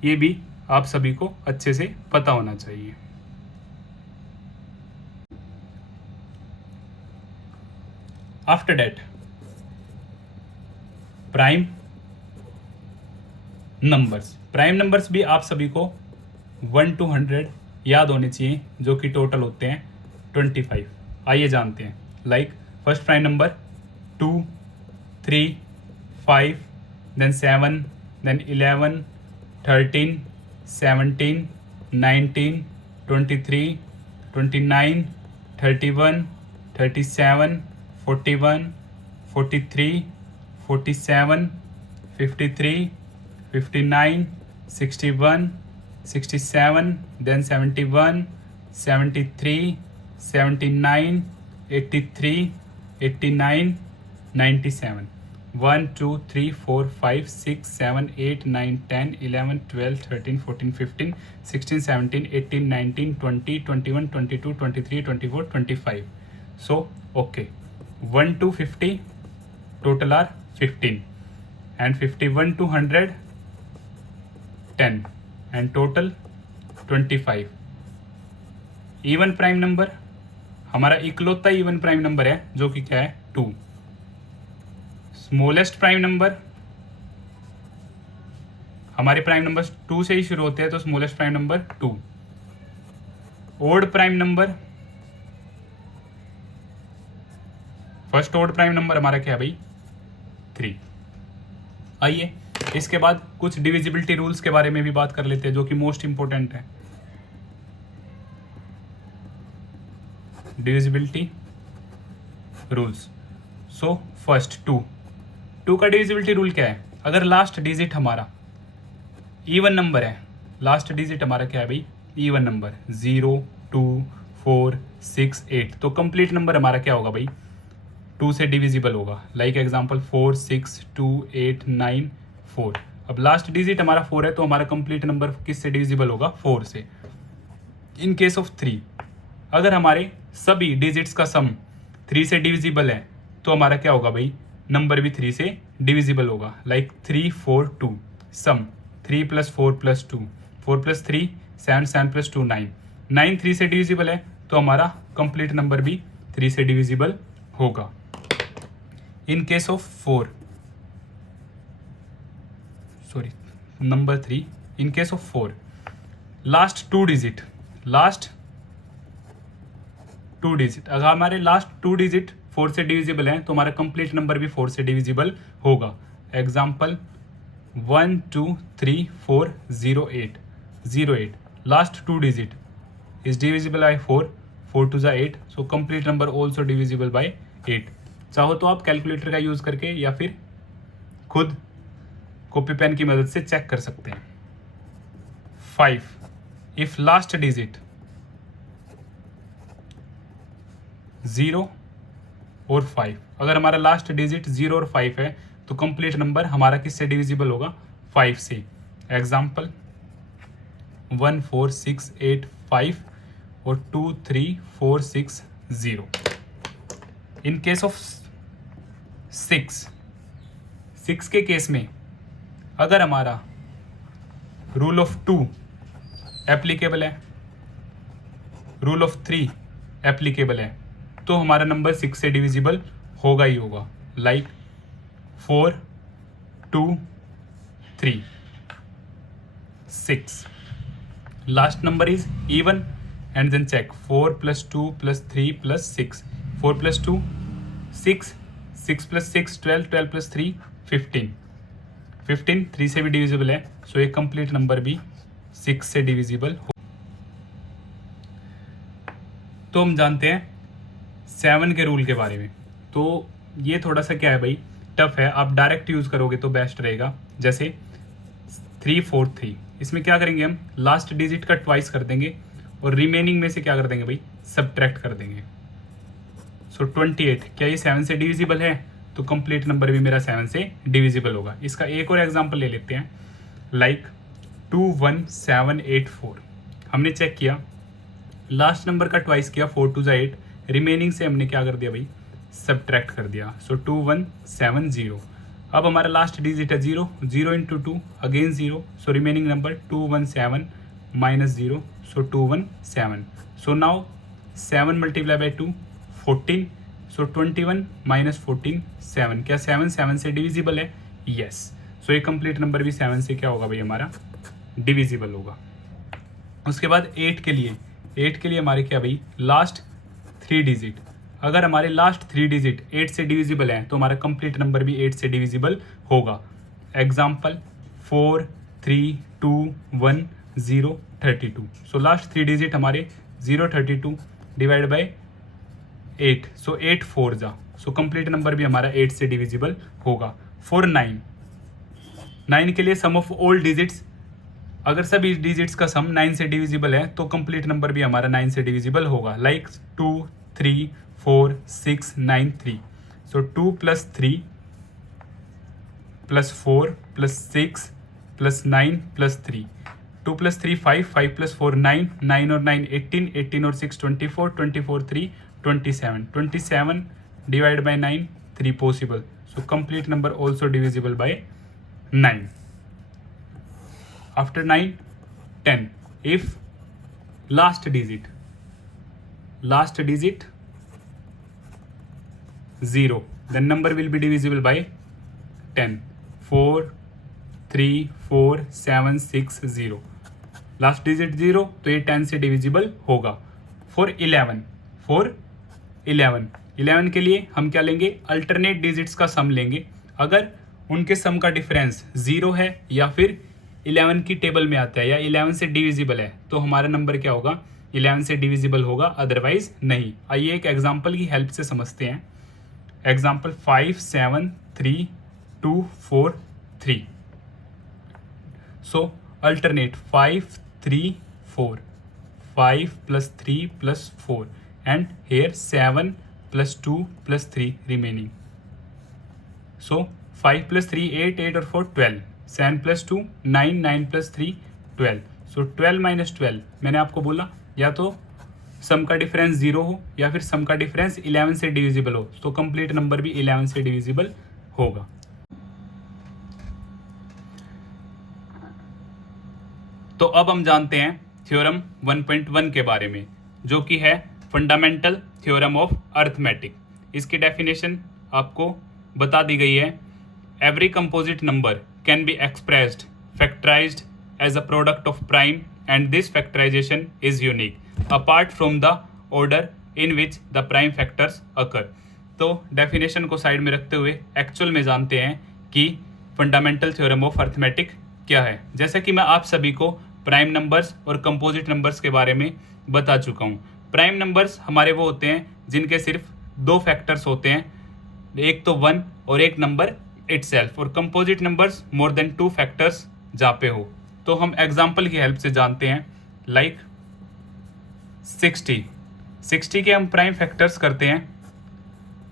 ये भी आप सभी को अच्छे से पता होना चाहिए। आफ्टर दैट प्राइम नंबर्स भी आप सभी को 1 to 100 याद होने चाहिए, जो कि टोटल होते हैं 25। आइए जानते हैं। Like first prime number 2, 3, 5, then 7, then 11, 13, 17, 19, 23, 29, 31, 37, 41, 43, 47, 53, 59, 61, 67, then 71, 73, 79, 83, 89, 97. 1, 2, 3, 4, 5, 6, 7, 8, 9, 10, 11, 12, 13, 14, 15, 16, 17, 18, 19, 20, 21, 22, 23, 24, 25. So, okay. 1 to 50 total are 15, and 51 to 100 10, and total 25. Even prime number हमारा इकलौता इवन प्राइम नंबर है जो कि क्या है 2। स्मॉलेस्ट प्राइम नंबर, हमारे प्राइम नंबर 2 से ही शुरू होते हैं, तो smallest prime number 2। Odd prime number, first odd prime number हमारा क्या है भाई 3। आइए इसके बाद कुछ डिविजिबिलिटी रूल्स के बारे में भी बात कर लेते हैं, जो कि मोस्ट इंपॉर्टेंट है। Divisibility rules. सो फर्स्ट 2 का डिविजिबिलिटी रूल क्या है, अगर लास्ट डिजिट हमारा इवन नंबर है, लास्ट डिजिट हमारा क्या है भाई इवन नंबर 0, 2, 4, 6, 8, तो कंप्लीट नंबर हमारा क्या होगा भाई 2 से डिविजिबल होगा। Like example 4, 6, 2, 8, 9, 4। अब लास्ट डिजिट हमारा 4 है, तो हमारा कंप्लीट नंबर किस से डिविजिबल होगा 4 से। इन केस ऑफ 3, अगर हमारे सभी डिजिट्स का सम 3 से डिविजिबल है, तो हमारा क्या होगा भाई नंबर भी 3 से डिविजिबल होगा। लाइक 3, 4, 2, सम 3 + 4 + 2, 4 + 3 7, 7 + 2 9, 9 3 से डिविजिबल है, तो हमारा कंप्लीट नंबर भी 3 से डिविजिबल होगा। इन case of 4, sorry number 3, in case of 4 last 2 digit, अगर हमारे लास्ट 2 डिजिट 4 से डिविजिबल है तो हमारा कंप्लीट नंबर भी 4 से डिविजिबल होगा। Example 1 2 3 4 0 8 0 8, last 2 digit is divisible by 4, 4 to the 8, so complete number also divisible by 8। चाहो तो आप कैलकुलेटर का यूज़ करके या फिर खुद कॉपी पेन की मदद से चेक कर सकते हैं। 5, if last digit 0 और 5, अगर हमारा लास्ट डिजिट 0 और 5 है तो कंप्लीट नंबर हमारा किससे डिविजिबल होगा? 5 से। एग्जाम्पल 1 4 6 8 5 और 2 3 4 6 0। इन केस ऑफ 6 के केस में अगर हमारा रूल ऑफ 2 एप्लीकेबल है, रूल ऑफ 3 एप्लीकेबल है, तो हमारा नंबर 6 से डिविजिबल होगा ही होगा। Like 4 2 3 6, last number is even and then check 4 plus 2 plus 3 plus 6, 4 plus 2 6, 6 plus 6 12, 12 plus 3 15, 15 3 से भी डिविजिबल है, सो एक कंप्लीट नंबर भी 6 से डिविजिबल हो। तो हम जानते हैं 7 के रूल के बारे में। तो ये थोड़ा सा क्या है भाई, टफ है, आप डायरेक्ट यूज़ करोगे तो बेस्ट रहेगा। जैसे 3 4 3, इसमें क्या करेंगे हम, लास्ट डिजिट का ट्वाइस कर देंगे और रिमेनिंग में से क्या कर देंगे भाई, सब्ट्रैक्ट कर देंगे। सो 28, क्या ये 7 से डिविजिबल है? तो कंप्लीट नंबर भी मेरा 7 से डिविजिबल होगा। इसका एक और एग्जांपल ले लेते हैं, लाइक 21784। हमने चेक किया, लास्ट नंबर का ट्वाइस किया 4 to the 8, रिमेनिंग से हमने क्या कर दिया भाई, सब्ट्रैक्ट कर दिया। सो 2170। अब हमारा लास्ट डिजिट है 0, 0 into 2 again 0, so remaining number 217 minus 0, so 217। so now 7 multiply by 2 14, so 21 minus 14 7। क्या 7 7 से डिविजिबल है? यस। सो ये कंप्लीट नंबर भी 7 से क्या होगा भाई, हमारा डिविजिबल होगा। उसके बाद 8 के लिए हमारे क्या भाई, लास्ट 3 डिजिट, अगर हमारे लास्ट 3 डिजिट 8 से डिविजिबल है तो हमारा कंप्लीट नंबर भी 8 से डिविजिबल होगा। एग्जाम्पल 4 3 2 1 0 32। सो लास्ट 3 डिजिट हमारे 0 32 डिवाइड बाई 8, सो 8 4 जा, सो कंप्लीट नंबर भी हमारा 8 से डिविजिबल होगा। 4 9 के लिए सम ऑफ ऑल डिजिट्स, अगर सभी डिजिट्स का सम 9 से डिविजिबल है तो कंप्लीट नंबर भी हमारा 9 से डिविजिबल होगा। लाइक 2 3 4 6 9 3, सो 2 plus 3 plus 4 plus 6 plus 9 plus 3, 2 plus 3 5, 5 plus 4 9, 9 और 9 18, 18 और 6 24, 24 3 27, 27 divided by 9 3 possible, so complete number also divisible by 9। after 9 10, if last digit 0, then number will be divisible by 10। 4 3 4 7 6 0, last digit 0 तो ये 10 से divisible होगा। For 11 के लिए हम क्या लेंगे, अल्टरनेट डिजिट्स का सम लेंगे। अगर उनके सम का डिफरेंस 0 है या फिर 11 की टेबल में आता है या 11 से डिविजिबल है तो हमारा नंबर क्या होगा, 11 से डिविजिबल होगा, अदरवाइज नहीं। आइए एक एग्जाम्पल की हेल्प से समझते हैं। Example 5 7 3 2 4 3। So alternate 5 3 4, 5 plus 3 plus 4, and here 7 plus 2 plus 3 remaining। so 5 plus 3 8, 8 और 4 12, 7 plus 2 9, 9 plus 3 12, so 12 minus 12, मैंने आपको बोला या तो सम का डिफरेंस 0 हो या फिर सम का डिफरेंस 11 से डिविजिबल हो, तो कंप्लीट नंबर भी 11 से डिविजिबल होगा। तो अब हम जानते हैं थ्योरम 1.1 के बारे में, जो कि है फंडामेंटल थ्योरम ऑफ अर्थमेटिक। इसकी डेफिनेशन आपको बता दी गई है। Every composite number can be expressed factorised as a product of prime and this factorisation is unique apart from the order in which the prime factors occur. तो definition को side में रखते हुए एक्चुअल में जानते हैं कि फंडामेंटल थ्योरम ऑफ अर्थमेटिक क्या है। जैसे कि मैं आप सभी को प्राइम नंबर्स और कंपोजिट नंबर्स के बारे में बता चुका हूँ। प्राइम नंबर्स हमारे वो होते हैं जिनके सिर्फ 2 फैक्टर्स होते हैं, एक तो 1 और एक नंबर इटसेल्फ, और composite numbers more than 2 factors जहाँ पे हो। तो हम एग्जाम्पल की हेल्प से जानते हैं, लाइक 60 के हम प्राइम फैक्टर्स करते हैं।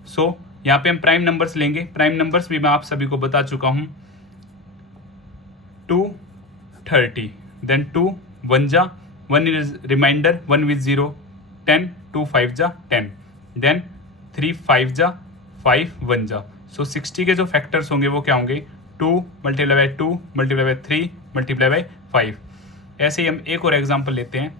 सो यहाँ पे हम प्राइम नंबर्स लेंगे। प्राइम नंबर्स भी मैं आप सभी को बता चुका हूँ, 230, देन 2 1 जा, 1 इज रिमाइंडर, 1 विद 0 10, 2 5 जा 10, देन 3 5 जा 5 1 जा। सो 60 के जो फैक्टर्स होंगे वो क्या होंगे, 2 multiply by 2 multiply by 3 multiply by 5। ऐसे ही हम एक और एग्जांपल लेते हैं,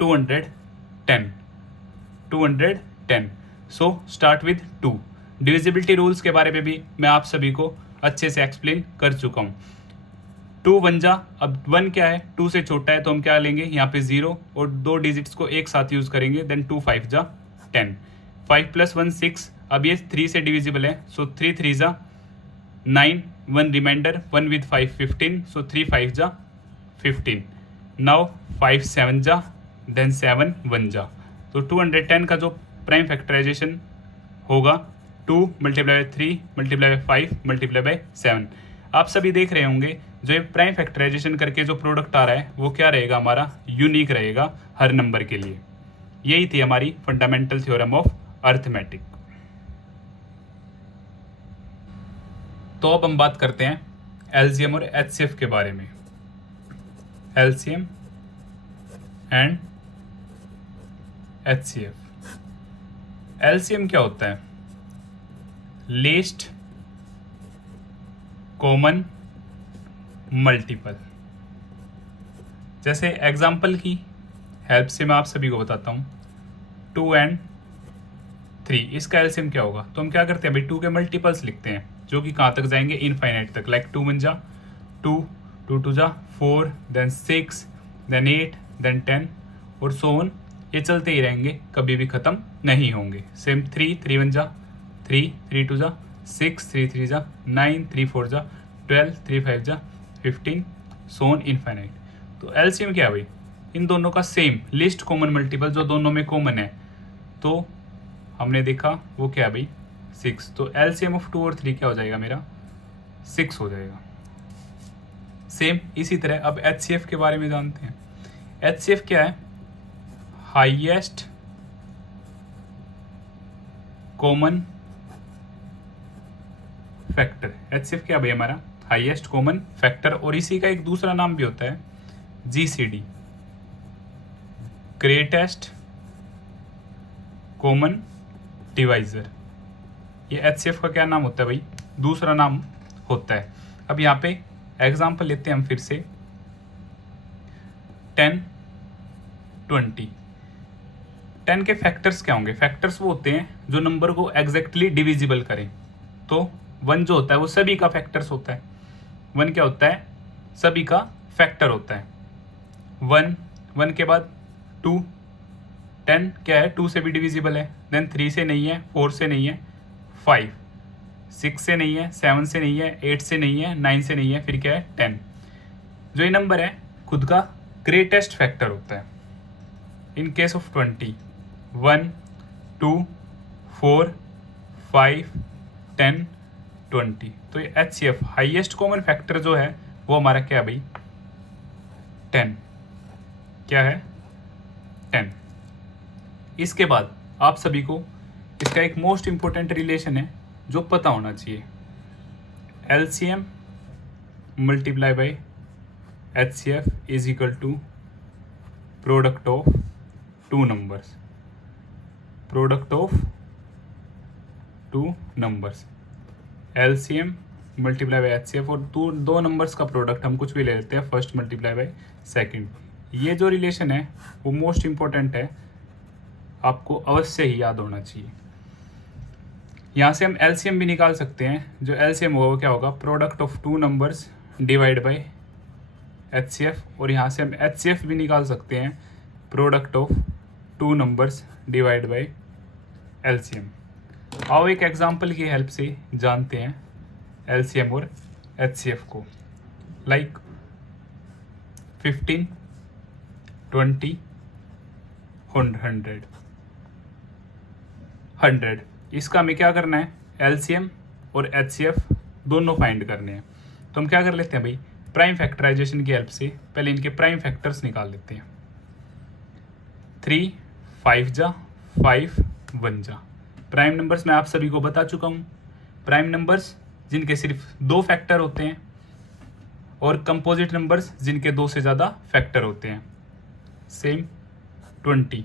210। So start with 2। Divisibility rules के बारे में भी मैं आप सभी को अच्छे से एक्सप्लेन कर चुका हूँ। 2 1 जा, अब 1 क्या है, 2 से छोटा है तो हम क्या लेंगे, यहाँ पे 0 और 2 डिजिट्स को एक साथ यूज करेंगे, देन 2 5 जा 10, 5 + 1 6। अब ये 3 से डिविजिबल है, सो 3 3 जा 9, 1 रिमाइंडर, 1 विद 5 15, सो 3 5 जा 15। नाउ 5 7 जा, देन 7 1 जा। तो 210 का जो प्राइम फैक्टराइजेशन होगा 2 multiply by 3 multiply by 5 multiply by 7। आप सभी देख रहे होंगे जो ये प्राइम फैक्टराइजेशन करके जो प्रोडक्ट आ रहा है वो क्या रहेगा, हमारा यूनिक रहेगा हर नंबर के लिए। यही थी हमारी फंडामेंटल थ्योरम ऑफ अर्थमेटिक। तो अब हम बात करते हैं एलसीएम और एचसीएफ के बारे में। LCM and HCF. एलसीएम क्या होता है, लीस्ट कॉमन मल्टीपल। जैसे एग्जाम्पल की हेल्प से मैं आप सभी को बताता हूँ, 2 and 3, इसका एलसीएम क्या होगा। तो हम क्या करते हैं भाई, 2 के मल्टीपल्स लिखते हैं जो कि कहाँ तक जाएंगे, इनफाइनाइट तक। लाइक 2 1 जा 2, 2 2 जा 4, देन 6, देन 8, देन 10 और सो ऑन। ये चलते ही रहेंगे, कभी भी ख़त्म नहीं होंगे। सेम 3 3 1 जा 3, 3 2 जा 6, 3 3 जा 9, 3 4 जा 12, 3 5 जा 15, सो ऑन इनफाइनाइट। तो एलसीएम क्या है भाई, इन दोनों का सेम लिस्ट कॉमन मल्टीपल जो दोनों में कॉमन है, तो हमने देखा वो क्या है भाई, 6। तो एलसीएम ऑफ 2 और 3 क्या हो जाएगा मेरा, 6 हो जाएगा। सेम इसी तरह अब एचसीएफ के बारे में जानते हैं। एचसीएफ क्या है, हाईएस्ट कॉमन फैक्टर। एचसीएफ क्या भाई, हमारा हाईएस्ट कॉमन फैक्टर, और इसी का एक दूसरा नाम भी होता है जीसीडी, ग्रेटेस्ट कॉमन डिवाइजर। ये एचसीएफ का क्या नाम होता है भाई, दूसरा नाम होता है। अब यहाँ पे एग्जांपल लेते हैं हम फिर से, 10 20। 10 के फैक्टर्स क्या होंगे, फैक्टर्स वो होते हैं जो नंबर को एग्जैक्टली डिविजिबल करें। तो 1 जो होता है वो सभी का फैक्टर्स होता है। 1 क्या होता है, सभी का फैक्टर होता है। 1 के बाद 2, 10 क्या है, 2 से भी डिविजिबल है, देन 3 से नहीं है, 4 से नहीं है, 5 6 से नहीं है, 7 से नहीं है, 8 से नहीं है, 9 से नहीं है, फिर क्या है 10। जो ये नंबर है खुद का ग्रेटेस्ट फैक्टर होता है। इन केस ऑफ 20, 1 2 4 5 10 20। तो ये एचसीएफ हाईएस्ट कॉमन फैक्टर जो है वो हमारा क्या है भाई, 10। क्या है, 10। इसके बाद आप सभी को इसका एक मोस्ट इंपॉर्टेंट रिलेशन है जो पता होना चाहिए, LCM multiply by HCF is equal to product of 2 numbers. Product of 2 numbers, LCM multiply by HCF, और दो नंबर्स का प्रोडक्ट हम कुछ भी ले लेते हैं, फर्स्ट मल्टीप्लाई बाई सेकंड। ये जो रिलेशन है वो मोस्ट इंपॉर्टेंट है, आपको अवश्य ही याद होना चाहिए। यहाँ से हम एलसीएम भी निकाल सकते हैं। जो एलसीएम होगा वो क्या होगा, product of 2 numbers divide by HCF, और यहाँ से हम एचसीएफ भी निकाल सकते हैं, product of 2 numbers divide by LCM. आओ एक एग्जांपल की हेल्प से जानते हैं एलसीएम और एचसीएफ को। लाइक 15, 20, 100। इसका हमें क्या करना है, एलसीएम और एचसीएफ दोनों फाइंड करने हैं। तो हम क्या कर लेते हैं भाई, प्राइम फैक्टराइजेशन की हेल्प से पहले इनके प्राइम फैक्टर्स निकाल लेते हैं। 3 5 जा 5 1 जा। प्राइम नंबर्स मैं आप सभी को बता चुका हूँ। प्राइम नंबर्स जिनके सिर्फ 2 फैक्टर होते हैं और कंपोजिट नंबर्स जिनके 2 से ज़्यादा फैक्टर होते हैं। सेम 20,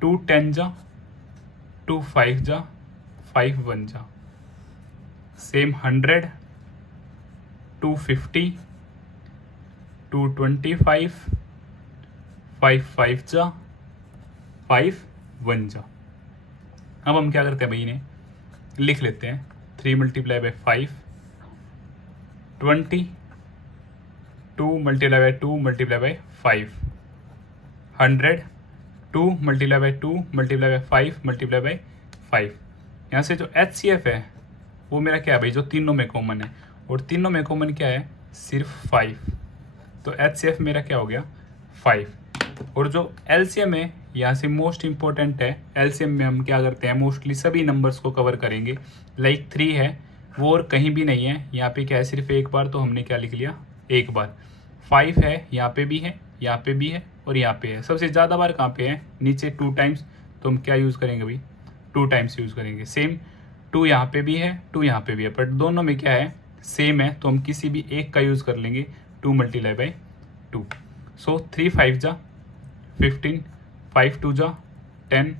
2 10 जा 2 5 जा 5 1 जा। सेम 100, 2 50, 2 25, 5 5 जा 5 1 जा। अब हम क्या करते हैं भाई, इन्हें लिख लेते हैं। 3 multiply by 5, 20, 2 multiply by 2 multiply by 5, 100, 2 multiply by 2 multiply by 5 multiply by 5। यहाँ से जो एचसीएफ है वो मेरा क्या है भाई, जो तीनों में कॉमन है, और तीनों में कॉमन क्या है, सिर्फ 5। तो एचसीएफ मेरा क्या हो गया, 5। और जो एलसीएम है यहाँ से मोस्ट इंपॉर्टेंट है। एलसीएम में हम क्या करते हैं, मोस्टली सभी नंबर्स को कवर करेंगे। लाइक 3 है वो और कहीं भी नहीं है, यहाँ पे क्या है, सिर्फ एक बार, तो हमने क्या लिख लिया, एक बार। 5 है यहाँ पे भी है, यहाँ पे भी है और यहाँ पे है। सबसे ज़्यादा बार कहाँ पे है, नीचे 2 टाइम्स, तो हम क्या यूज़ करेंगे भाई, 2 टाइम्स यूज़ करेंगे। सेम 2 यहाँ पे भी है, 2 यहाँ पे भी है, बट दोनों में क्या है, सेम है, तो हम किसी भी एक का यूज़ कर लेंगे, 2 मल्टीप्लाई बाई 2। सो 3 5 जा 15, 5 2 जा 10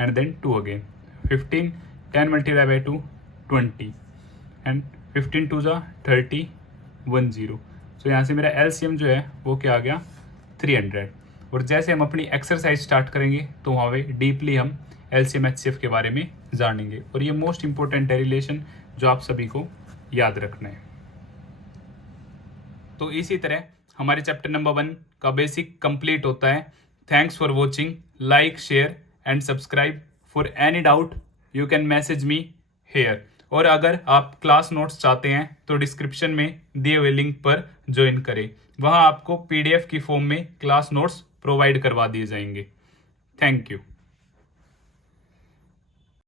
and then 2 again. 15, 10 multiply by 2 20 and 15 2 जा 30 1 0। सो यहाँ से मेरा एलसीएम जो है वो क्या आ गया, 300। और जैसे हम अपनी एक्सरसाइज स्टार्ट करेंगे तो वहाँ पे डीपली हम एलसीएम एचसीएफ के बारे में जानेंगे, और ये मोस्ट इंपॉर्टेंट है रिलेशन जो आप सभी को याद रखना है। तो इसी तरह हमारे चैप्टर नंबर 1 का बेसिक कंप्लीट होता है। Thanks for watching, like share and subscribe. For any doubt you can message me here. और अगर आप क्लास नोट्स चाहते हैं तो डिस्क्रिप्शन में दिए हुए लिंक पर ज्वाइन करें, वहाँ आपको पीडीएफ की फॉर्म में क्लास नोट्स प्रोवाइड करवा दिए जाएंगे। Thank you.